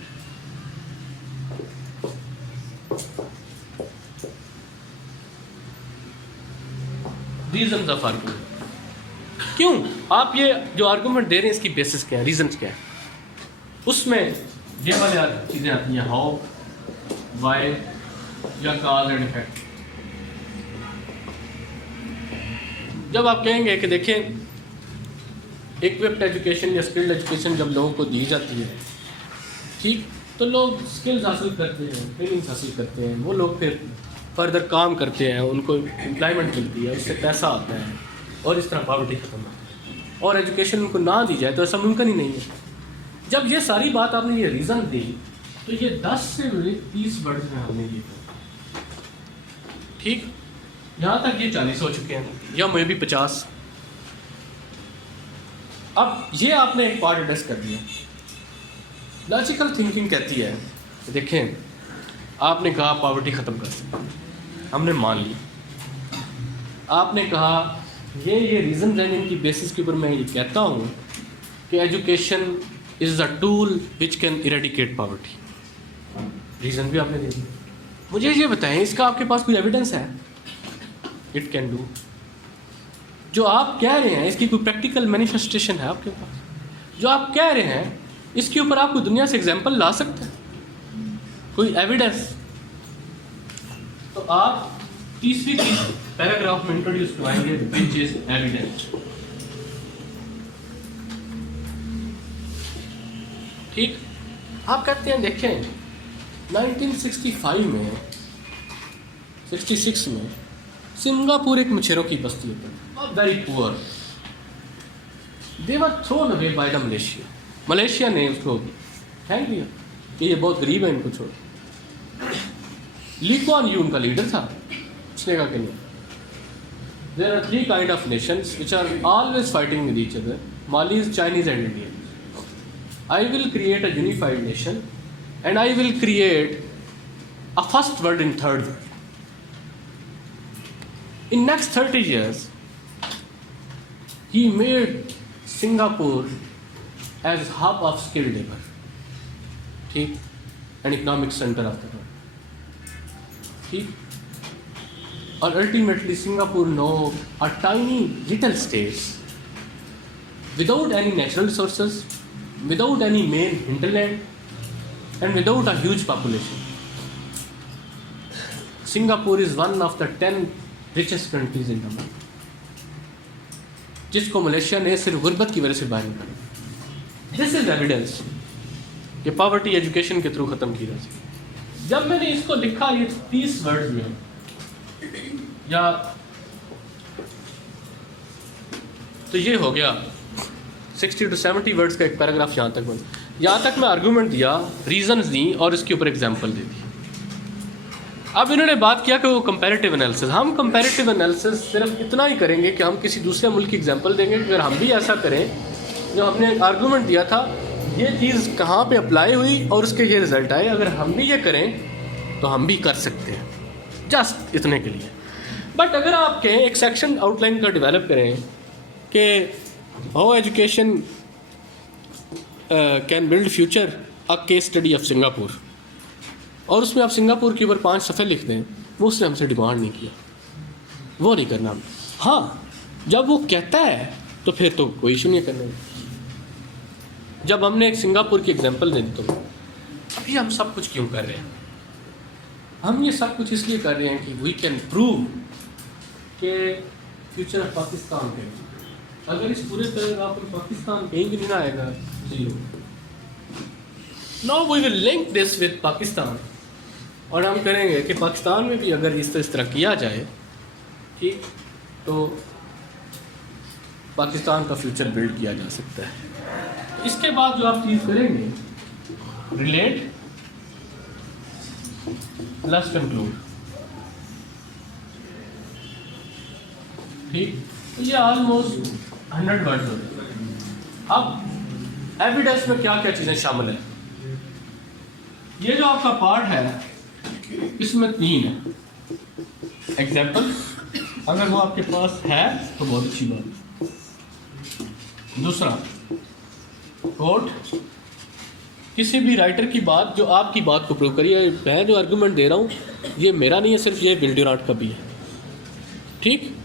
Reasons of argument, क्यों आप ये जो आर्गुमेंट दे रहे हैं इसकी बेसिस क्या है, रीजंस क्या है। उसमें ये वाले चीज़ें आती हैं, हाउ, वाई या कॉज एंड इफेक्ट। जब आप कहेंगे कि देखें इक्विप्ड एजुकेशन या स्किल्ड एजुकेशन जब लोगों को दी जाती है, ठीक, तो लोग स्किल्स हासिल करते हैं, ट्रेनिंग्स हासिल करते हैं, वो लोग फिर फर्दर काम करते हैं, उनको एम्प्लॉयमेंट मिलती है, उससे पैसा आता है और इस तरह पॉवर्टी खत्म होती है। और एजुकेशन उनको ना दी जाए तो ऐसा मुमकिन ही नहीं है। जब ये सारी बात आपने ये रीज़न दी तो ये 10 से 30 वर्ड में हमने ये, ठीक, यहाँ तक ये 40 हो चुके हैं या मे भी 50। अब ये आपने एक पार्ट एड्रेस कर दिया। लॉजिकल थिंकिंग कहती है, देखें आपने कहा पॉवर्टी ख़त्म कर दी, हमने मान लिया। आपने कहा ये रीज़न है, इनकी बेसिस के ऊपर मैं ये कहता हूँ कि education is a tool which can eradicate poverty. Reason भी आपने दे दिया। मुझे ये बताएं, इसका आपके पास कोई एविडेंस है? It can do. जो आप कह रहे हैं इसकी कोई प्रैक्टिकल मैनिफेस्टेशन है आपके पास? जो आप कह रहे हैं इसके ऊपर आप कोई दुनिया से एग्जाम्पल ला सकते हैं, कोई एविडेंस? तो आप तीसरी चीज पैराग्राफ में इंट्रोड्यूस करवाएंगे, विच इज एविडेंस। ठीक, आप कहते हैं देखें 1965 में 66 में सिंगापुर एक मछेरों की बस्ती है, very poor, they were thrown away by the Malaysia. Malaysia ने उसको फेंक दिया कि ये बहुत गरीब है, इनको छोड़। ली कुआन यू उनका लीडर था, उसने कहा कि नहीं, there are 3 kind of nations which are always fighting with each other, Malis, Chinese and Indians. I will create a unified nation and I will create a first world and third world. In next 30 years, he made Singapore as hub of skilled labor, ठीक, an economic center of the world, ठीक, और ultimately Singapore now a tiny little state without any natural resources, without any main hinterland, and without a huge population. Singapore is one of the 10 richest countries in the world, जिसको मलेशिया ने सिर्फ गुर्बत की वजह से बाहर निकाला। दिस इज एविडेंस कि पॉवर्टी एजुकेशन के थ्रू ख़त्म की जा सकती। जब मैंने इसको लिखा ये 30 वर्ड में, या तो ये हो गया 60 to 70 वर्ड्स का एक पैराग्राफ यहाँ तक बन। यहाँ तक मैं आर्गूमेंट दिया, रीजंस दी और इसके ऊपर एग्जांपल दे दी। अब इन्होंने बात किया कि वो कंपैरेटिव एनालिसिस, हम कंपैरेटिव एनालिसिस सिर्फ इतना ही करेंगे कि हम किसी दूसरे मुल्क की एग्जांपल देंगे कि अगर हम भी ऐसा करें, जो हमने आर्गूमेंट दिया था ये चीज़ कहाँ पे अप्लाई हुई और उसके ये रिज़ल्ट आए, अगर हम भी ये करें तो हम भी कर सकते हैं, जस्ट इतने के लिए। बट अगर आप कहें एक सेक्शन आउटलाइन का डेवलप करें कि how education can build future, a case study of Singapore, और उसमें आप सिंगापुर के ऊपर 5 सफ़े लिख दें, वो उसने हमसे डिमांड नहीं किया, वो नहीं करना। हाँ, जब वो कहता है तो फिर तो कोई इशू नहीं करने। जब हमने एक सिंगापुर की एग्जांपल दे दी तो अभी हम सब कुछ क्यों कर रहे हैं? हम ये सब कुछ इसलिए कर रहे हैं कि वी कैन प्रूव कि फ्यूचर ऑफ पाकिस्तान है। अगर इस पूरे पैराग्राफ में पाकिस्तान कहीं भी नहीं आएगा, zero. Now we will link this with Pakistan, और हम करेंगे कि पाकिस्तान में भी अगर इस तरह किया जाए, ठीक, तो पाकिस्तान का फ्यूचर बिल्ड किया जा सकता है। इसके बाद जो आप चीज़ करेंगे, रिलेट प्लस कंक्लूड, ठीक, तो ये ऑलमोस्ट 100 वर्ड होते हैं। अब एविडेंस में क्या क्या चीज़ें शामिल हैं? ये जो आपका पार्ट है इसमें 3 है। एग्जाम्पल अगर वो आपके पास है तो बहुत अच्छी बात है। दूसरा, कोट, किसी भी राइटर की बात जो आपकी बात को प्रूव करिए। मैं जो आर्गूमेंट दे रहा हूँ ये मेरा नहीं है, सिर्फ ये विल ड्यूरांट का भी है, ठीक,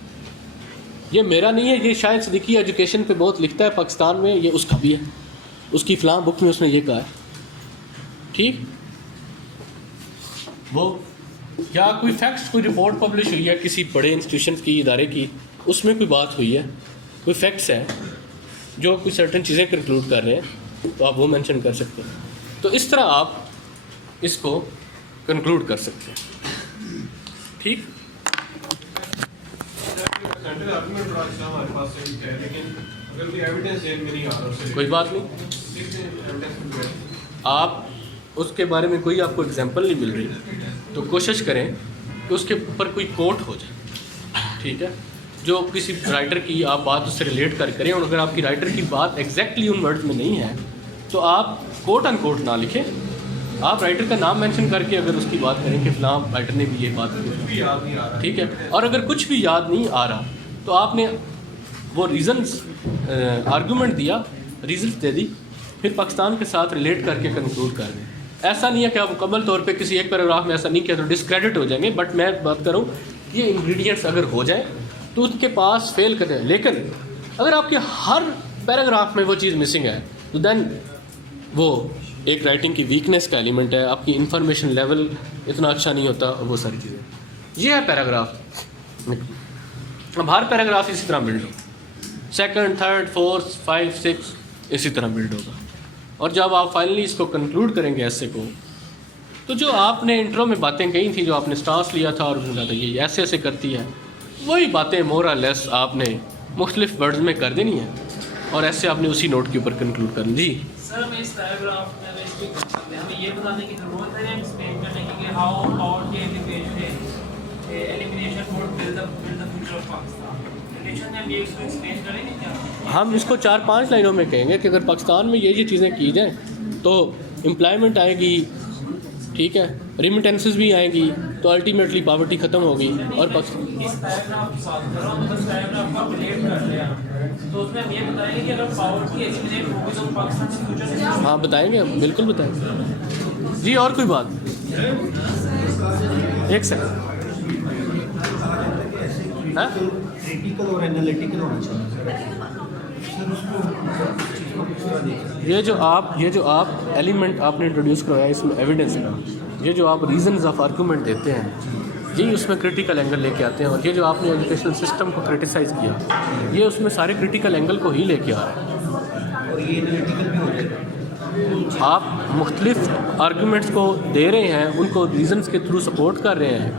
ये मेरा नहीं है, ये शायद सिद्दीकी एजुकेशन पे बहुत लिखता है पाकिस्तान में, ये उसका भी है, उसकी फ़लाँ बुक में उसने ये कहा है, ठीक। वो या कोई फैक्ट्स, कोई रिपोर्ट पब्लिश हुई है किसी बड़े इंस्टीट्यूशन की, इदारे की, उसमें कोई बात हुई है, कोई फैक्ट्स है जो कोई सर्टन चीज़ें कंक्लूड कर रहे हैं, तो आप वो मेंशन कर सकते हैं। तो इस तरह आप इसको कंक्लूड कर सकते हैं, ठीक। कोई बात नहीं, आप उसके बारे में कोई आपको एग्जांपल नहीं मिल रही तो कोशिश करें कि उसके ऊपर कोई कोट हो जाए, ठीक है, जो किसी राइटर की आप बात उससे रिलेट करें। और अगर आपकी राइटर की बात एग्जैक्टली उन वर्ड्स में नहीं है तो आप कोट अन कोट ना लिखें, आप राइटर का नाम मेंशन करके अगर उसकी बात करें कि फ़लाँ राइटर ने भी ये बात की, ठीक है। और अगर कुछ भी याद नहीं आ रहा तो आपने वो रीज़न्स आर्गूमेंट दिया, रीज़न्स दे दी, फिर पाकिस्तान के साथ रिलेट करके कंक्लूड कर दें। ऐसा नहीं है कि आप मुकम्मल तौर पे किसी एक पैराग्राफ में ऐसा नहीं किया तो डिस्क्रेडिट हो जाएंगे, बट मैं बात करूँ ये इंग्रेडिएंट्स अगर हो जाए तो उसके पास फेल कर जाए। लेकिन अगर आपके हर पैराग्राफ में वो चीज़ मिसिंग है तो देन वो एक राइटिंग की वीकनेस का एलिमेंट है, आपकी इंफॉर्मेशन लेवल इतना अच्छा नहीं होता, और वो सारी चीज़ें। ये है पैराग्राफ। अब हर पैराग्राफ इसी तरह बिल्ड होगा, 2nd, 3rd, 4th, 5, 6 इसी तरह बिल्ड होगा। और जब आप फाइनली इसको कंक्लूड करेंगे ऐसे को, तो जो आपने इंट्रो में बातें कही थी, जो आपने स्टांस लिया था और उसने कहा था ये ऐसे ऐसे करती है, वही बातें मोर और लेस आपने मुख्तलिफ वर्ड्स में कर देनी है और ऐसे आपने उसी नोट के ऊपर कंक्लूड करना। जी सर, हमें इस पैराग्राफ में हमें ये बताने की ज़रूरत है एक्सप्लेन करने की कि how poverty elimination would build the future of Pakistan. Relation में ये इसको एक्सप्लेन करेंगे क्या? हम इसको 4-5 लाइनों में कहेंगे कि अगर पाकिस्तान में ये चीज़ें की जाएँ तो एम्प्लॉयमेंट आएगी, ठीक है, रिमिटेंसेस भी आएंगी, तो अल्टीमेटली पॉवर्टी ख़त्म होगी। और इस पैराग्राफ की बात कर रहा हूँ, तो इस पैराग्राफ को रिलेट कर रहे हैं, तो उसमें हम ये बताएंगे कि अगर पॉवर्टी एलिमिनेट होगी तो पाकिस्तान के फ्यूचर में। हाँ बताएंगे, हम बिल्कुल बताएंगे जी। और कोई बात? एक सेकंड, हाँ क्रिटिकल और एनालिटिकल होना चाहिए। ये जो आप एलिमेंट आपने इंट्रोड्यूस करवाया इसमें एविडेंस का, ये जो आप रीजंस ऑफ आर्गूमेंट देते हैं, यही उसमें क्रिटिकल एंगल लेके आते हैं। और ये जो आपने एजुकेशनल सिस्टम को क्रिटिसाइज़ किया, ये उसमें सारे क्रिटिकल एंगल को ही लेके आ रहा है। और ये एनालिटिकल भी हो जाएगा। आप मुख्तलिफ आर्गूमेंट्स को दे रहे हैं, उनको रीजंस के थ्रू सपोर्ट कर रहे हैं,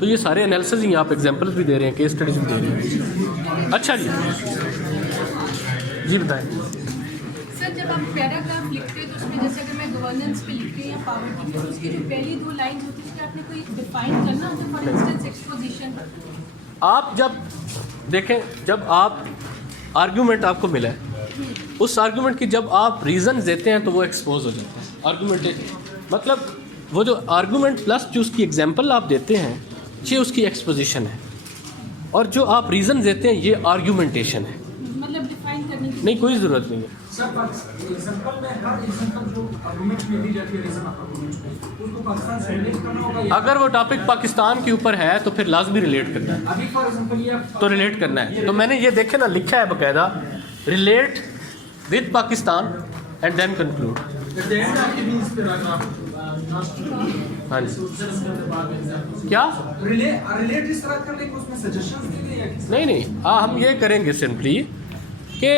तो ये सारे एनालिसिस ही, आप एग्जांपल्स भी दे रहे हैं, केस स्टडीज भी दे रहे हैं। अच्छा जी बताएं। सर जब आप पैराग्राफ लिखते हैं तो उसमें जैसे अगर मैं गवर्नेंस पे लिख रही हूँ या पावर्टी पे, तो उसकी जो पहली 2 लाइन होती है उसमें आपने कोई डिफाइन करना होता है, फॉर इंस्टेंस एक्सपोजिशन। आप जब देखें, जब आप आर्गूमेंट आपको मिला है, उस आर्गूमेंट की जब आप रीज़न देते हैं तो वो एक्सपोज हो जाता है। आर्गूमेंट मतलब वो जो आर्गूमेंट प्लस जो उसकी एग्जांपल आप देते हैं, ये उसकी एक्सपोजिशन है, और जो आप रीज़न देते हैं ये आर्गूमेंटेशन है। मतलब डिफाइन करने की नहीं, कोई ज़रूरत नहीं है। सर एग्जांपल में हर एग्जांपल जो आर्गुमेंट में दी जाती है रीजन ऑफ आर्गुमेंट में, उसको पाकिस्तान से रिलेट करना होगा या अगर वो टॉपिक पाकिस्तान के ऊपर है तो फिर लाजमी रिलेट करना है, अभी फॉर एग्जांपल ये तो रिलेट करना है। तो मैंने ये देखे ना, लिखा है बाकायदा, relate with Pakistan and then conclude. हाँ जी, क्या रिलेट इस तरह करने को उसमें सजेशंस दे दें या किसी नहीं, हम ये करेंगे सिंपली कि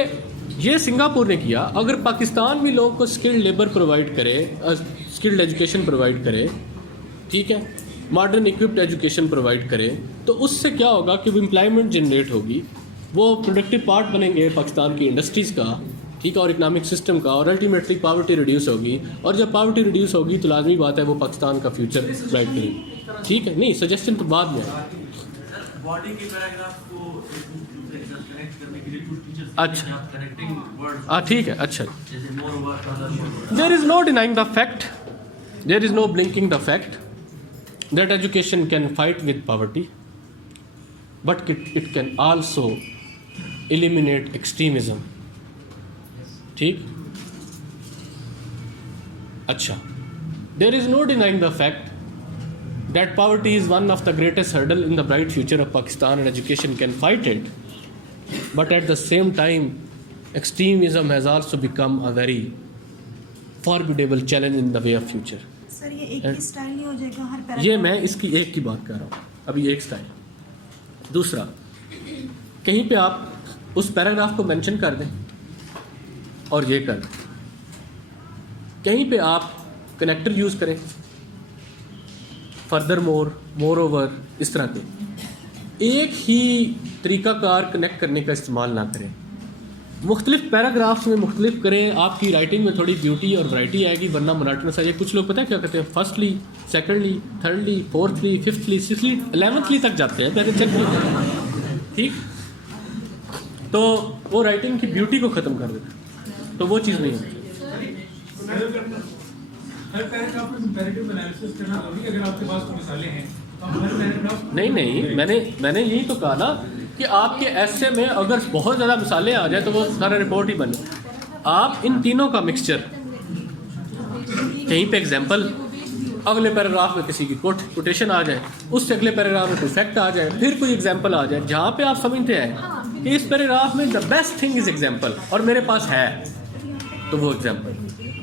ये सिंगापुर ने किया, अगर पाकिस्तान भी लोगों को स्किल्ड लेबर प्रोवाइड करे, स्किल्ड एजुकेशन प्रोवाइड करे, ठीक है, मॉडर्न इक्विप्ड एजुकेशन प्रोवाइड करे, तो उससे क्या होगा कि वो एम्प्लॉयमेंट जनरेट होगी, वो प्रोडक्टिव पार्ट बनेंगे पाकिस्तान की इंडस्ट्रीज़ का, ठीक है, और इकनॉमिक सिस्टम का, और अल्टीमेटली पावर्टी रिड्यूस होगी। और जब पावर्टी रिड्यूस होगी तो लाजमी बात है वो पाकिस्तान का फ्यूचर ब्राइट करेगी, ठीक है। नहीं, सजेशन तो बाद में आए। बॉडी के पैराग्राफ को कनेक्ट करने के लिए कुछ टीचर्स अच्छा, कनेक्टिंग वर्ड्स, हाँ ठीक है, अच्छा। जैसे more over other, There is no denying the fact, there is no blinking the fact that education can fight with poverty, but it can also eliminate extremism, ठीक। अच्छा, there is no denying the fact that poverty is one of the greatest hurdle in the bright future of Pakistan and education can fight it, but at the same time extremism has also become a very formidable challenge in the way of future. Sir ये एक ही स्टाइल नहीं हो जाएगा हर पैराग्राफ? ये मैं इसकी एक की बात कर रहा हूँ अभी, एक स्टाइल। दूसरा, कहीं पे आप उस पैराग्राफ को मेंशन कर दें और ये कर दें, कहीं पे आप कनेक्टर यूज़ करें, फर्दर मोर ओवर, इस तरह के एक ही तरीक़ाकार कनेक्ट करने का इस्तेमाल ना करें, मुख्तलिफ पैराग्राफ्स में मुख्तलिफ करें, आपकी राइटिंग में थोड़ी ब्यूटी और वैरायटी आएगी, वरना मोनोटोनस आएगी। कुछ लोग पता है क्या कहते हैं, firstly, secondly, thirdly, fourthly, fifthly, sixthly, 11वीं तक जाते हैं, पहले चेक, ठीक, तो वो राइटिंग की ब्यूटी को ख़त्म कर देता है, तो वो चीज़ नहीं होती। हर पैराग्राफ में कंपैरेटिव एनालिसिस करना, अभी अगर आपके पास कोई मिसालें हैं तो हर पैराग्राफ नहीं, मैंने यही तो कहा ना कि आपके ऐसे में अगर बहुत ज़्यादा मिसालें आ जाए तो वो सारा रिपोर्ट ही बने। आप इन तीनों का मिक्सचर, कहीं पे एग्जांपल, अगले पैराग्राफ में किसी की कोटेशन आ जाए, उससे अगले पैराग्राफ में कोई फैक्ट आ जाए, फिर कोई एग्जांपल आ जाए, जहाँ पे आप समझते हैं कि इस पैराग्राफ में the best thing is example और मेरे पास है, तो वो एग्जांपल।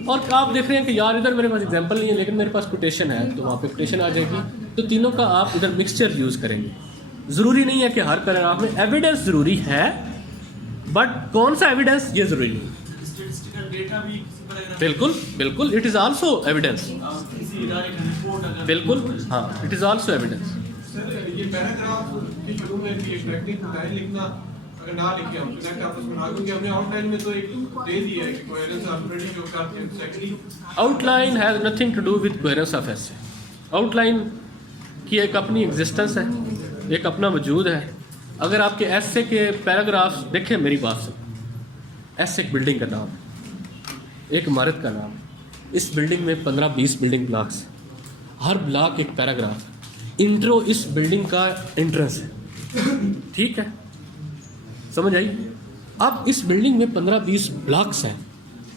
और आप देख रहे हैं कि यार इधर मेरे पास एग्जांपल नहीं है लेकिन मेरे पास कोटेशन है, तो वहाँ पे कोटेशन आ जाएगी। तो तीनों का आप इधर मिक्सचर यूज़ करेंगे। ज़रूरी नहीं है कि हर पैराग्राफ में एविडेंस ज़रूरी है, बट कौन सा एविडेंस ये ज़रूरी नहीं है। स्टैटिस्टिकल डेटा भी किसी पैराग्राफ, बिल्कुल इट इज़ आल्सो एविडेंस, किसी इदारे की रिपोर्ट अगर, बिल्कुल हाँ, it is also evidence. Sir ये पैराग्राफ की शुरू में भी एक कनेक्टिंग लाइन लिखना, अगर ना लिखे हम कनेक्ट आपस में ना, क्योंकि हमने आउटलाइन में तो एक दे दिया है कि कोहेरेंस ऑलरेडी जो करते हैं। Secondly, outline has nothing to do with coherence of essay. Outline की एक अपनी एग्जिस्टेंस है, एक अपना वजूद है। अगर आपके ऐसे के पैराग्राफ्स देखें, मेरी बात सुन, ऐसे एक बिल्डिंग का नाम है, एक इमारत का नाम है, इस बिल्डिंग में 15-20 बिल्डिंग ब्लॉक्स, हर ब्लॉक एक पैराग्राफ, इंट्रो इस बिल्डिंग का एंट्रेंस है, ठीक है, समझ आई? अब इस बिल्डिंग में 15-20 ब्लॉक्स हैं,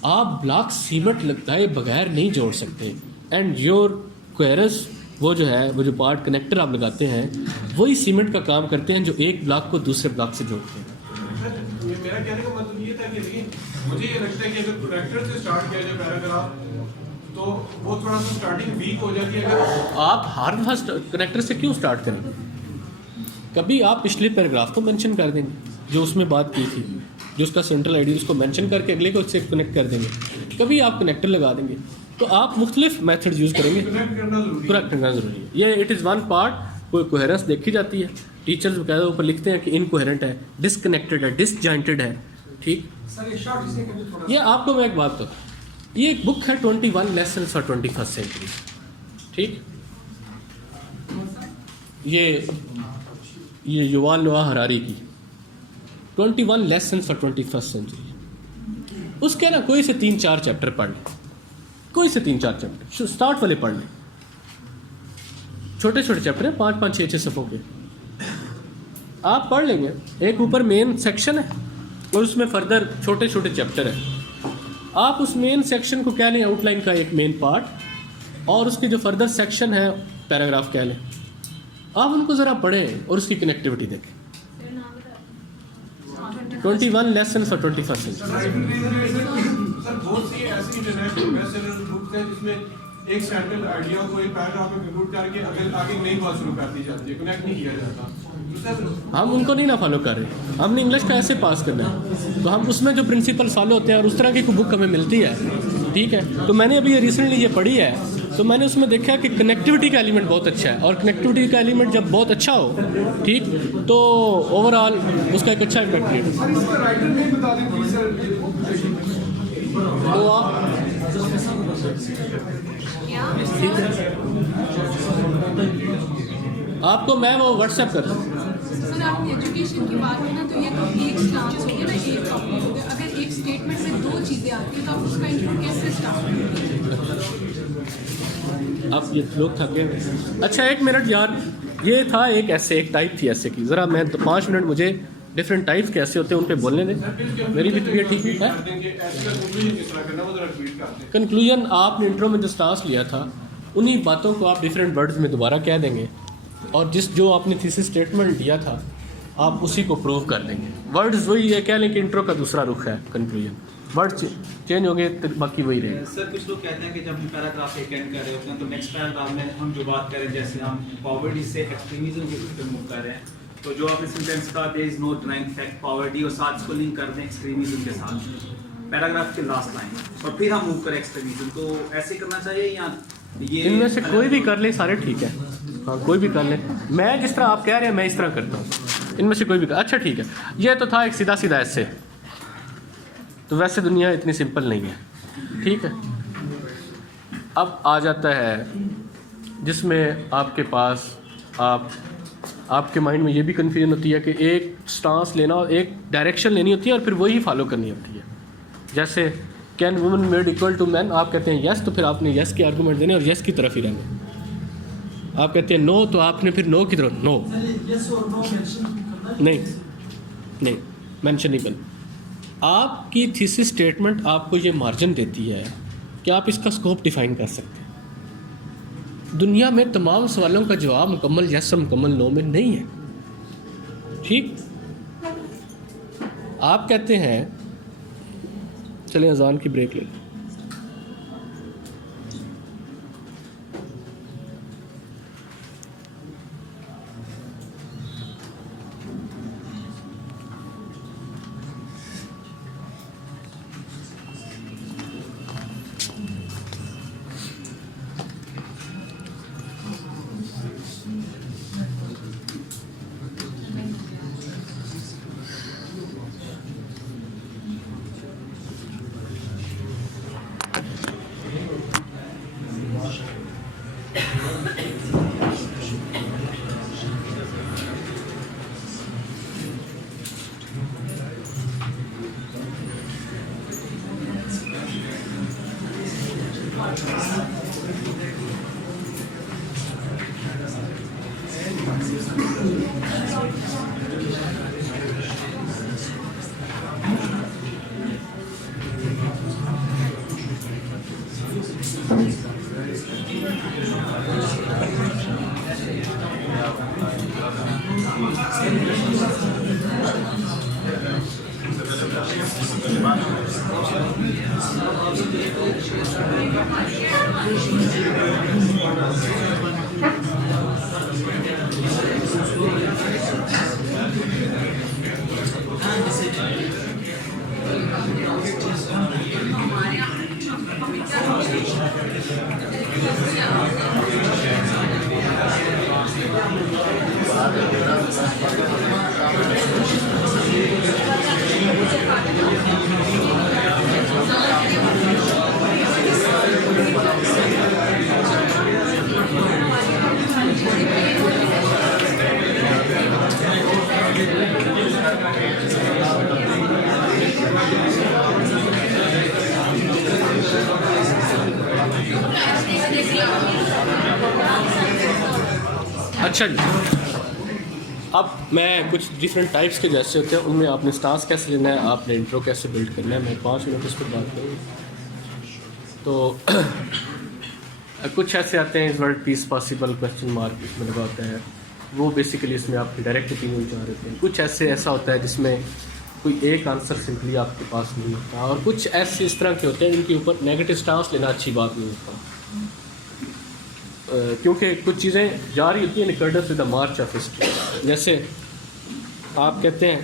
आप ब्लॉक सीमेंट लगाए बगैर नहीं जोड़ सकते। एंड योर क्वेरस वो जो है, वो जो पार्ट कनेक्टर आप लगाते हैं, वही सीमेंट का काम करते हैं जो एक ब्लॉक को दूसरे ब्लॉक से जोड़ते हैं। मेरा कहने का मतलब ये था कि देखिए, मुझे ये लगता है कि अगर कनेक्टर से स्टार्ट किया जाए पैराग्राफ तो वो थोड़ा सा स्टार्टिंग वीक हो जाती है। अगर आप हर फर्स्ट कनेक्टर से क्यों स्टार्ट करेंगे? कभी आप पिछले पैराग्राफ को मेंशन कर देंगे जो उसमें बात की थी, जो उसका सेंट्रल आईडी, उसको मेंशन करके अगले को इससे कनेक्ट कर देंगे। कभी आप कनेक्टर लगा देंगे, तो आप मुख्तलिफ मेथड यूज़ करेंगे। कनेक्ट करना जरूरी है। ये इट इज़ वन पार्ट। कोई कोहेरेंस देखी जाती है, टीचर्स बकायदा ऊपर लिखते हैं कि इनकोहेरेंट है, डिसकनेक्टेड है, डिसजॉइंटेड है, ठीक। ये आपको मैं एक बात बताऊँ, ये एक बुक है 21 लेसन फॉर 21st सेंचुरी, ठीक। ये युवाल नोआ हरारी की 21 लेसन फॉर 21st सेंचुरी। उसके ना कोई से 3-4 चैप्टर पढ़ लें, कोई से 3-4 चैप्टर स्टार्ट वाले पढ़ लें, छोटे छोटे चैप्टर हैं, 5-5, 6-6 सफ़ों के, आप पढ़ लेंगे। एक ऊपर मेन सेक्शन है और उसमें फर्दर छोटे छोटे चैप्टर हैं। आप उस मेन सेक्शन को कह लें आउटलाइन का एक मेन पार्ट, और उसके जो फर्दर सेक्शन है पैराग्राफ कह लें, आप उनको ज़रा पढ़ें और उसकी कनेक्टिविटी देखें। 21 lesson for 21st century. Sir बहुत सी ऐसी इंटरनेशनल बेस्टसेलर बुक्स हैं जिसमें एक सेंट्रल आइडिया को एक पैराग्राफ में कंक्लूड करके अगर आगे नई बात शुरू कर दी जाती है, कनेक्ट नहीं किया जाता। हम उनको नहीं ना फॉलो कर रहे, हमने इंग्लिश का ऐसे पास करना है, तो हम उसमें जो प्रिंसिपल फॉलो होते हैं और उस तरह की कोई बुक हमें मिलती है, ठीक है। तो मैंने अभी ये रिसेंटली ये पढ़ी है, तो मैंने उसमें देखा कि कनेक्टिविटी का एलिमेंट बहुत अच्छा है, और कनेक्टिविटी का एलिमेंट जब बहुत अच्छा हो, ठीक, तो ओवरऑल उसका एक अच्छा इम्पैक्ट क्रिएट होता है। आपको मैं वो व्हाट्सएप कर दूँ। सर आप एजुकेशन की बात है ना, तो ये तो एक स्टांस हो गया ना, एक टॉपिक हो गया। अगर एक स्टेटमेंट में 2 चीज़ें आती हैं तो आप उसका इंट्रो कैसे स्टार्ट करेंगे? आप ये लोग थके। अच्छा 1 मिनट यार, ये था एक ऐसे, एक टाइप थी ऐसे की, ज़रा मैं तो 5 मिनट मुझे डिफरेंट टाइप्स कैसे होते हैं उन पे बोलने दें। मेरी भी तबीयत ठीक है। कंक्लूजन आपने इंट्रो में जो स्टांस लिया था, उन्हीं बातों को आप डिफरेंट वर्ड्स में दोबारा कह देंगे, और जो आपने थीसिस स्टेटमेंट दिया था आप उसी को प्रूव कर देंगे। वर्ड्स वही है, कह लें कि इंट्रो का दूसरा रुख है, कंक्लूजन वर्ड्स चेंज होंगे तो बाकी वही रहेगा। सर कुछ लोग कहते हैं कि जब हम पैराग्राफ एक एंड कर रहे होते हैं तो नेक्स्ट पैराग्राफ में हम जो बात करें, जैसे हम पॉवर्टी से एक्सट्रीमिज्म की तरफ मूव कर रहे हैं, तो जो आपने सेंटेंस का there is no denying fact poverty, और साथ इसको लिंक कर दें एक्सट्रीमिज्म के साथ पैराग्राफ के लास्ट लाइन, और फिर हम मूव करें एक्सट्रीमिज्म, तो ऐसे करना चाहिए या ये इनमें से कोई भी कर ले, सारे ठीक है। हाँ कोई भी कर ले, मैं जिस तरह आप कह रहे हैं मैं इस तरह करता हूँ, इनमें से कोई भी कर। अच्छा ठीक है, ये तो था एक सीधा सीधा ऐसे, तो वैसे दुनिया इतनी सिंपल नहीं है, ठीक है। अब आ जाता है जिसमें आपके पास आपके माइंड में ये भी कन्फ्यूजन होती है कि एक स्टांस लेना और एक डायरेक्शन लेनी होती है और फिर वही फॉलो करनी होती है। जैसे can women made equal to man, आप कहते हैं यस, तो फिर आपने यस के आर्गूमेंट देने और यस की तरफ ही रहना। आप कहते हैं नो, तो आपने फिर नो की तरफ नो नहीं मेंशन नहीं करना। आपकी थीसिस स्टेटमेंट आपको ये मार्जिन देती है कि आप इसका स्कोप डिफाइन कर सकते हैं। दुनिया में तमाम सवालों का जवाब मुकम्मल यस और मुकम्मल नो में नहीं है, ठीक। आप कहते हैं चलें अजान की ब्रेक ले लें। अच्छा जी, अब मैं कुछ डिफरेंट टाइप्स के जैसे होते हैं उनमें आपने स्टांस कैसे लेना है, आपने इंट्रो कैसे बिल्ड करना है, मैं 5 मिनट उस पर बात करूँ। तो कुछ ऐसे आते हैं इस word peace possible question mark इसमें लगा होता है, वो बेसिकली इसमें आपकी डायरेक्ट ओपिनियन जा रहते हैं। कुछ ऐसा होता है जिसमें कोई एक आंसर सिंपली आपके पास नहीं होता, और कुछ ऐसे इस तरह के होते हैं जिनके ऊपर नेगेटिव स्टांस लेना अच्छी बात नहीं होता, क्योंकि कुछ चीज़ें जा रही होती हैं in according to the march of history. जैसे आप कहते हैं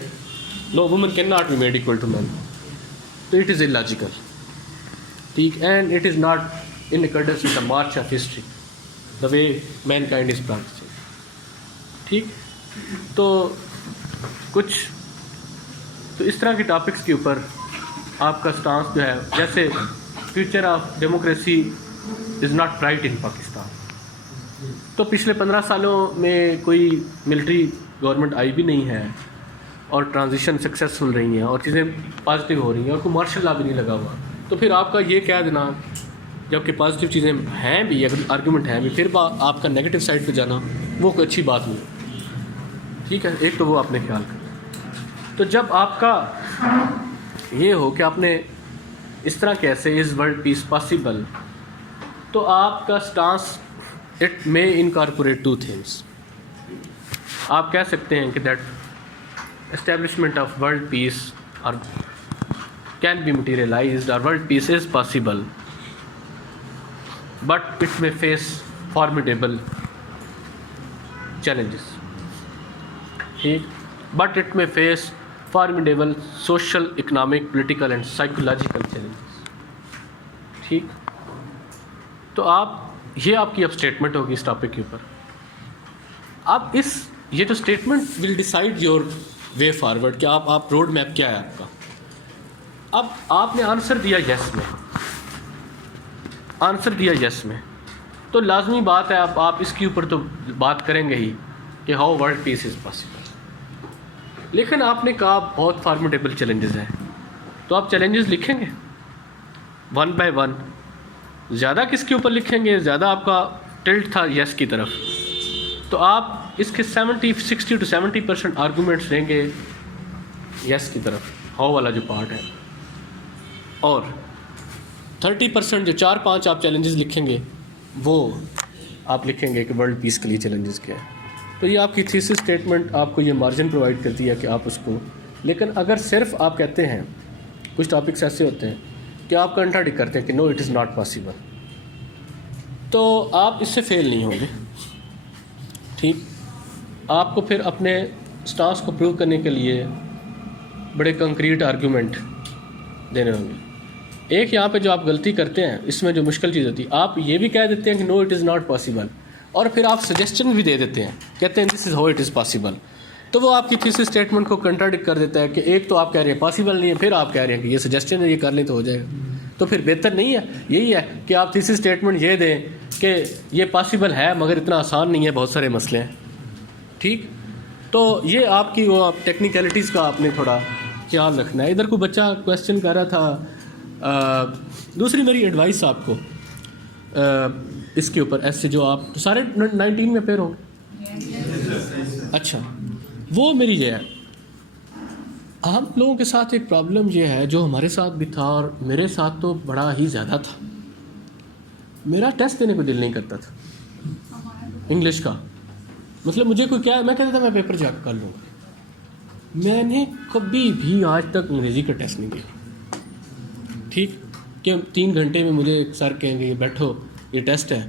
no women can not be made equal to man, तो इट इज़ इलॉजिकल, ठीक, and it is not in according to the march of history the way mankind is practising, ठीक। तो कुछ तो इस तरह के टॉपिक्स के ऊपर आपका स्टांस जो है, जैसे future of democracy is not bright in Pakistan, तो पिछले 15 सालों में कोई मिलिट्री गवर्नमेंट आई भी नहीं है और ट्रांजिशन सक्सेसफुल रही हैं और चीज़ें पॉजिटिव हो रही हैं और कोई मार्शल लॉ भी नहीं लगा हुआ, तो फिर आपका ये कह देना जबकि पॉजिटिव चीज़ें हैं भी, अगर आर्गूमेंट हैं भी, फिर आपका नेगेटिव साइड पे जाना वो कोई अच्छी बात नहीं, ठीक है। एक तो वो आपने ख्याल करना। तो जब आपका ये हो कि आपने इस तरह कैसे इज़ वर्ल्ड पीस पॉसिबल, तो आपका stance it may incorporate 2 things. आप कह सकते हैं कि that establishment of world peace और कैन बी मटीरियलाइज्ड और world peace is possible, but it may face formidable challenges, ठीक, but it may face formidable social, economic, political and psychological challenges, ठीक। तो आप ये आपकी अब स्टेटमेंट होगी इस टॉपिक के ऊपर। अब ये जो statement will decide your way forward कि आप रोड मैप क्या है आपका। अब आपने आंसर दिया यस में, तो लाजमी बात है आप इसके ऊपर तो बात करेंगे ही कि how world peace is possible, लेकिन आपने कहा बहुत फार्मेडेबल चैलेंजेस हैं, तो आप चैलेंजेस लिखेंगे 1 by 1। ज़्यादा किसके ऊपर लिखेंगे, ज़्यादा आपका टिल्ट था यस की तरफ, तो आप इसके 60 to 70% आर्गूमेंट्स लेंगे यस की तरफ, हाउ वाला जो पार्ट है, और 30% जो 4-5 आप चैलेंजेस लिखेंगे वो आप लिखेंगे कि वर्ल्ड पीस के लिए चैलेंजेस क्या है। तो ये आपकी थीसिस स्टेटमेंट आपको ये मार्जिन प्रोवाइड करती है कि आप उसको, लेकिन अगर सिर्फ आप कहते हैं, कुछ टॉपिक्स ऐसे होते हैं कि आप कंट्राडिक्ट करते हैं कि no it is not possible, तो आप इससे फेल नहीं होंगे, ठीक। आपको फिर अपने स्टांस को प्रूव करने के लिए बड़े कंक्रीट आर्गूमेंट देने होंगे। एक यहाँ पे जो आप गलती करते हैं, इसमें जो मुश्किल चीज़ होती है, आप ये भी कह देते हैं कि no it is not possible, और फिर आप सजेशन भी दे देते हैं, कहते हैं this is how it is possible, तो वो आपकी थीसिस स्टेटमेंट को कंट्राडिक्ट कर देता है कि एक तो आप कह रहे हैं पॉसिबल नहीं है, फिर आप कह रहे हैं कि ये सजेशन है, ये कर लें तो हो जाएगा। तो फिर बेहतर नहीं है, यही है कि आप थीसिस स्टेटमेंट ये दें कि ये पॉसिबल है मगर इतना आसान नहीं है, बहुत सारे मसले हैं, ठीक। तो ये आपकी वो आप टेक्निकलिटीज़ का आपने थोड़ा ख्याल रखना है। इधर कोई बच्चा क्वेश्चन कर रहा था, दूसरी मेरी एडवाइस आपको इसके ऊपर ऐसे जो आप सारे 19 में पेयर होंगे, अच्छा, वो मेरी ये है। हम लोगों के साथ एक प्रॉब्लम ये है, जो हमारे साथ भी था और मेरे साथ तो बड़ा ही ज़्यादा था, मेरा टेस्ट देने को दिल नहीं करता था इंग्लिश का। मतलब मुझे कोई क्या, मैं कहता था मैं पेपर जाकर कर लूँगा। मैंने कभी भी आज तक अंग्रेज़ी का टेस्ट नहीं दिया। ठीक कि 3 घंटे में मुझे एक सर कहेंगे ये बैठो ये टेस्ट है।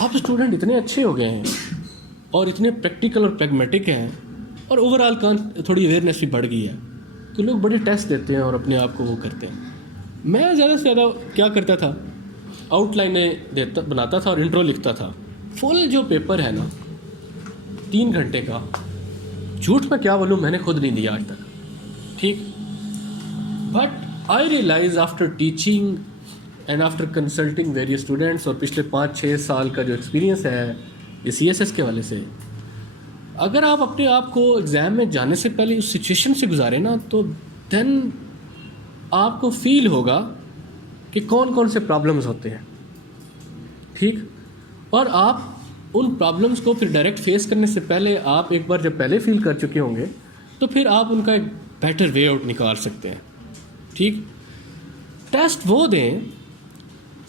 अब स्टूडेंट इतने अच्छे हो गए हैं और इतने प्रैक्टिकल और प्रैग्मेटिक हैं और ओवरऑल थोड़ी अवेयरनेस भी बढ़ गई है कि लोग बड़े टेस्ट देते हैं और अपने आप को वो करते हैं। मैं ज़्यादा से ज़्यादा क्या करता था, आउटलाइनें बनाता था और इंट्रो लिखता था। फुल जो पेपर है ना 3 घंटे का, झूठ में क्या बोलूँ, मैंने खुद नहीं दिया आज तक। ठीक, but I realise after teaching and after consulting various students, और पिछले 5-6 साल का जो एक्सपीरियंस है ये CSS के वाले से, अगर आप अपने आप को एग्ज़ाम में जाने से पहले उस सिचुएशन से गुजारें ना, तो देन आपको फील होगा कि कौन कौन से प्रॉब्लम्स होते हैं। ठीक, और आप उन प्रॉब्लम्स को फिर डायरेक्ट फेस करने से पहले आप एक बार जब पहले फील कर चुके होंगे तो फिर आप उनका एक बेटर वे आउट निकाल सकते हैं। ठीक, टेस्ट वो दें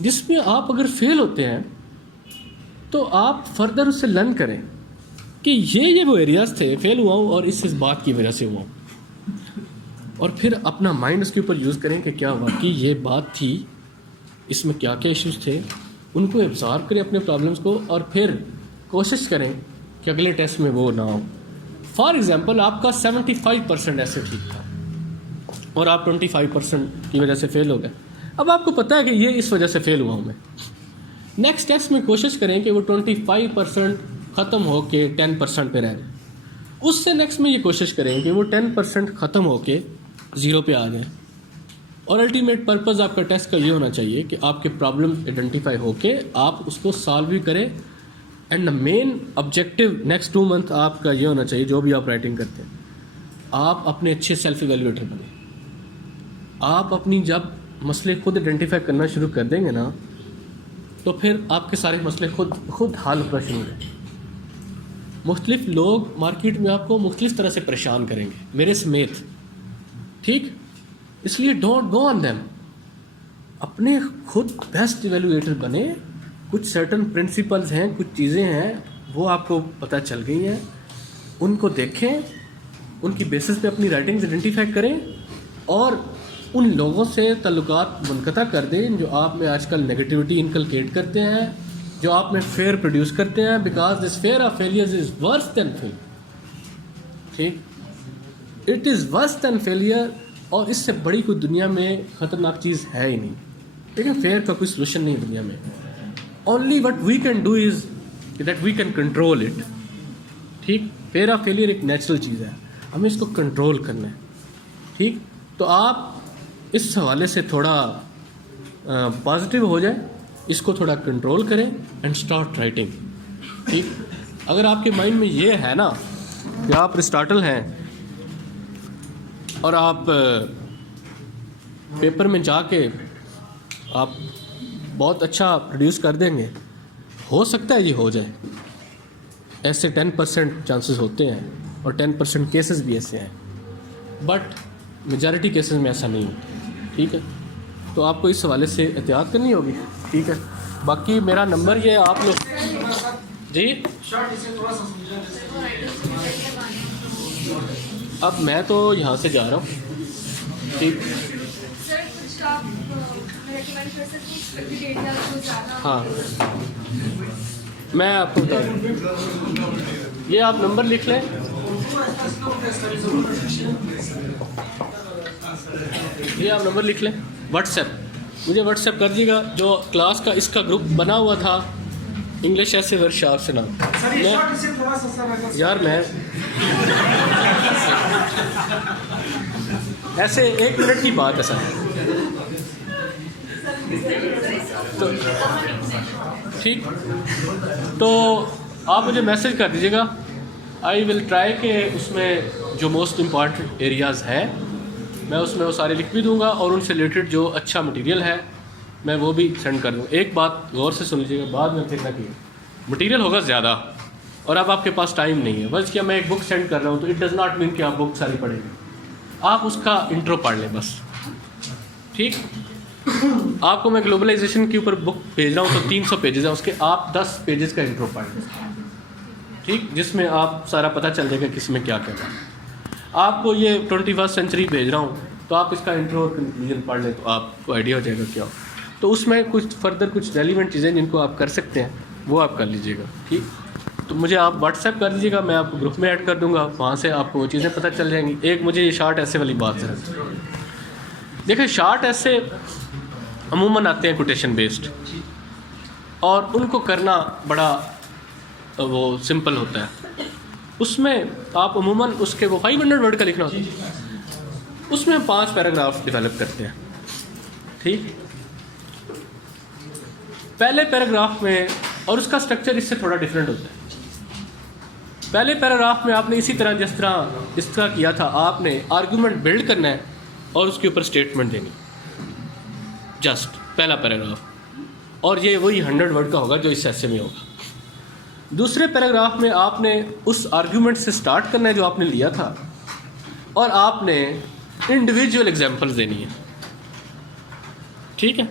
जिसमें आप अगर फेल होते हैं तो आप फर्दर उससे लर्न करें कि ये वो एरियाज़ थे, फेल हुआ हूँ और इस बात की वजह से हुआ हूँ, और फिर अपना माइंड उसके ऊपर यूज़ करें कि क्या वाकई ये बात थी, इसमें क्या क्या इश्यूज़ थे, उनको एब्जॉर्ब करें अपने प्रॉब्लम्स को, और फिर कोशिश करें कि अगले टेस्ट में वो ना हो। फॉर एग्ज़ाम्पल आपका 75% ऐसे ठीक था और आप 25% की वजह से फ़ेल हो गए। अब आपको पता है कि ये इस वजह से फ़ेल हुआ हूँ मैं। नेक्स्ट टेस्ट में कोशिश करें कि वो 25% ख़त्म हो के 10% पे रह जाए। उससे नेक्स्ट में ये कोशिश करें कि वो 10% ख़त्म हो के 0 पे आ जाए। और अल्टीमेट पर्पज़ आपका टेस्ट का ये होना चाहिए कि आपके प्रॉब्लम आइडेंटिफाई होके आप उसको सॉल्व भी करें, and the main objective next 2 month आपका ये होना चाहिए, जो भी आप राइटिंग करते हैं, आप अपने अच्छे सेल्फ इवेल्युएटर बने। आप अपनी जब मसले खुद आइडेंटिफाई करना शुरू कर देंगे ना, तो फिर आपके सारे मसले खुद हल होना शुरू हो जाएंगे। मुख्तलिफ लोग मार्केट में आपको मुख्तलिफ तरह से परेशान करेंगे, मेरे समेत। ठीक, इसलिए डोंट गो ऑन देम, अपने खुद बेस्ट इवेल्युएटर बने। कुछ सर्टन प्रिंसिपल्स हैं, कुछ चीज़ें हैं वो आपको पता चल गई हैं, उनको देखें, उनकी बेसिस पे अपनी राइटिंग्स आइडेंटिफाई करें और उन लोगों से ताल्लुकात मुनक़ता कर दें जो आप में आजकल नेगेटिविटी इनकलकेट करते हैं, जो आप में फेयर प्रोड्यूस करते हैं, because this fear of failures is worse than fail. ठीक, it is worse than failure, और इससे बड़ी कोई दुनिया में ख़तरनाक चीज़ है ही नहीं। ठीक है, फेयर का कोई सोल्यूशन नहीं दुनिया में। Only what we can do is that we can control it. ठीक, फेयर ऑफ फेलियर एक नेचुरल चीज़ है, हमें इसको कंट्रोल करना है। ठीक, तो आप इस हवाले से थोड़ा पॉजिटिव हो जाए, इसको थोड़ा कंट्रोल करें एंड स्टार्ट राइटिंग। ठीक, अगर आपके माइंड में ये है ना कि आप रिस्टार्टल हैं और आप पेपर में जाके आप बहुत अच्छा प्रोड्यूस कर देंगे, हो सकता है ये हो जाए। ऐसे 10% चांसेस होते हैं और 10% केसेस भी ऐसे हैं, बट मेजॉरिटी केसेस में ऐसा नहीं होता। ठीक है, तो आपको इस हवाले से एहतियात करनी होगी। ठीक है, बाकी मेरा नंबर ये आप लोग जी। अब मैं तो यहाँ से जा रहा हूँ। ठीक, हाँ, मैं आपको बता दूँ, ये आप नंबर लिख लें। ये आप नंबर लिख लें, व्हाट्सएप, मुझे व्हाट्सएप कर दीजिएगा। जो क्लास का इसका ग्रुप बना हुआ था इंग्लिश ऐसे वर्कशॉप से नाम, यार मैं ऐसे 1 मिनट की बात है सर। तो ठीक, तो आप मुझे मैसेज कर दीजिएगा, आई विल ट्राई के उसमें जो मोस्ट इम्पॉर्टेंट एरियाज़ है मैं उसमें वो सारे लिख भी दूंगा, और उनसे रिलेटेड जो अच्छा मटेरियल है मैं वो भी सेंड कर दूँ। एक बात गौर से सुन लीजिएगा, बाद में फिर ना कि मटेरियल होगा ज़्यादा, और अब आपके पास टाइम नहीं है, बस क्या मैं एक बुक सेंड कर रहा हूँ, तो इट डज़ नॉट मीन कि आप बुक सारी पढ़ेंगे, आप उसका इंट्रो पढ़ लें बस, ठीक। आपको मैं ग्लोबलाइजेशन के ऊपर बुक भेज रहा हूँ तो 300 पेजेस हैं, उसके आप 10 पेजेस का इंट्रो पढ़ लें, ठीक, जिसमें आप सारा पता चल जाएगा किसमें क्या कहना है। आपको ये 21st सेंचुरी भेज रहा हूँ तो आप इसका इंट्रो और कंक्लूजन पढ़ लें तो आपको आइडिया हो जाएगा क्या हो। तो उसमें कुछ फर्दर कुछ रेलिवेंट चीज़ें जिनको आप कर सकते हैं वो आप कर लीजिएगा, ठीक। तो मुझे आप व्हाट्सएप कर दीजिएगा, मैं आपको ग्रुप में ऐड कर दूंगा, वहाँ से आपको वो चीज़ें पता चल जाएंगी। एक मुझे ये शार्ट ऐसे वाली बात है, देखिए शार्ट ऐसे अमूमन आते हैं कोटेशन बेस्ड, और उनको करना बड़ा वो सिंपल होता है। उसमें आप अमूमन उसके वो 500 वर्ड का लिखना होता है, उसमें हम 5 पैराग्राफ डेवलप करते हैं, ठीक। पहले पैराग्राफ में, और उसका स्ट्रक्चर इससे थोड़ा डिफरेंट होता है। पहले पैराग्राफ में आपने इसी तरह जिस तरह किया था, आपने आर्गूमेंट बिल्ड करना है और उसके ऊपर स्टेटमेंट देनी, जस्ट पहला पैराग्राफ, और ये वही 100 वर्ड का होगा जो इस ऐसे में होगा। दूसरे पैराग्राफ में आपने उस आर्गूमेंट से स्टार्ट करना है जो आपने लिया था, और आपने इंडिविजुअल एग्जांपल्स देनी है, ठीक है।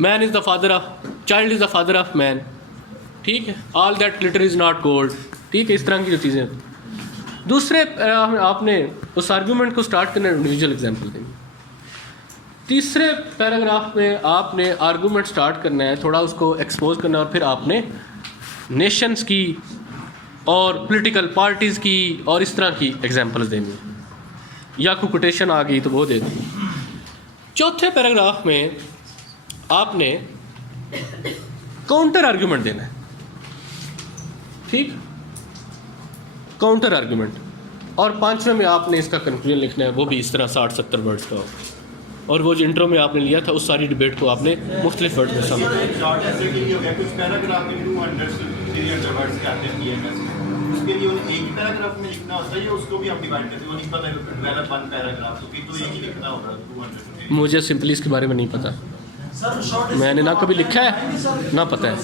Man is the father of child is the father of man, ठीक है। All that glitter is not gold, ठीक है। इस तरह की जो चीज़ें। दूसरे आपने उस आर्गूमेंट को स्टार्ट करना, इंडिविजुअल एग्जांपल देनी। तीसरे पैराग्राफ में आपने आर्गूमेंट स्टार्ट करना है, थोड़ा उसको एक्सपोज करना है, और फिर आपने नेशंस की और पॉलिटिकल पार्टीज़ की और इस तरह की एग्जांपल्स देनी है, या कोई कोटेशन आ गई तो वो दे दी। चौथे पैराग्राफ में आपने काउंटर आर्गूमेंट देना है, ठीक, काउंटर आर्गूमेंट। और पांचवें में आपने इसका कंक्लूजन लिखना है, वो भी इस तरह 60-70 वर्ड्स का हो, और वो जो इंट्रो में आपने लिया था उस सारी डिबेट को आपने मुख्तलिफ वर्ड में समझ। कुछ पैराग्राफ में 200-300 वर्ड्स के आते हैं, उसके लिए उन्हें एक ही पैराग्राफ में लिखना होता है या उसको भी आप डिवाइड करते हो? नहीं पता है, पहला 1 पैराग्राफ तो फिर तो एक ही लिखना होगा 200। मुझे सिंपली इसके बारे में नहीं पता, मैंने ना कभी लिखा है ना पता है।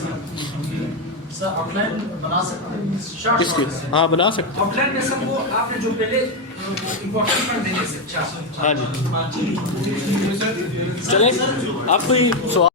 सर आउटलाइन बना सकते हैं किसकी? हाँ बना सकते हैं। आउटलाइन में सब वो आपने जो पहले इंपॉर्टेंट पॉइंट देने से। अच्छा हाँ जी, चलें। आपको सवाल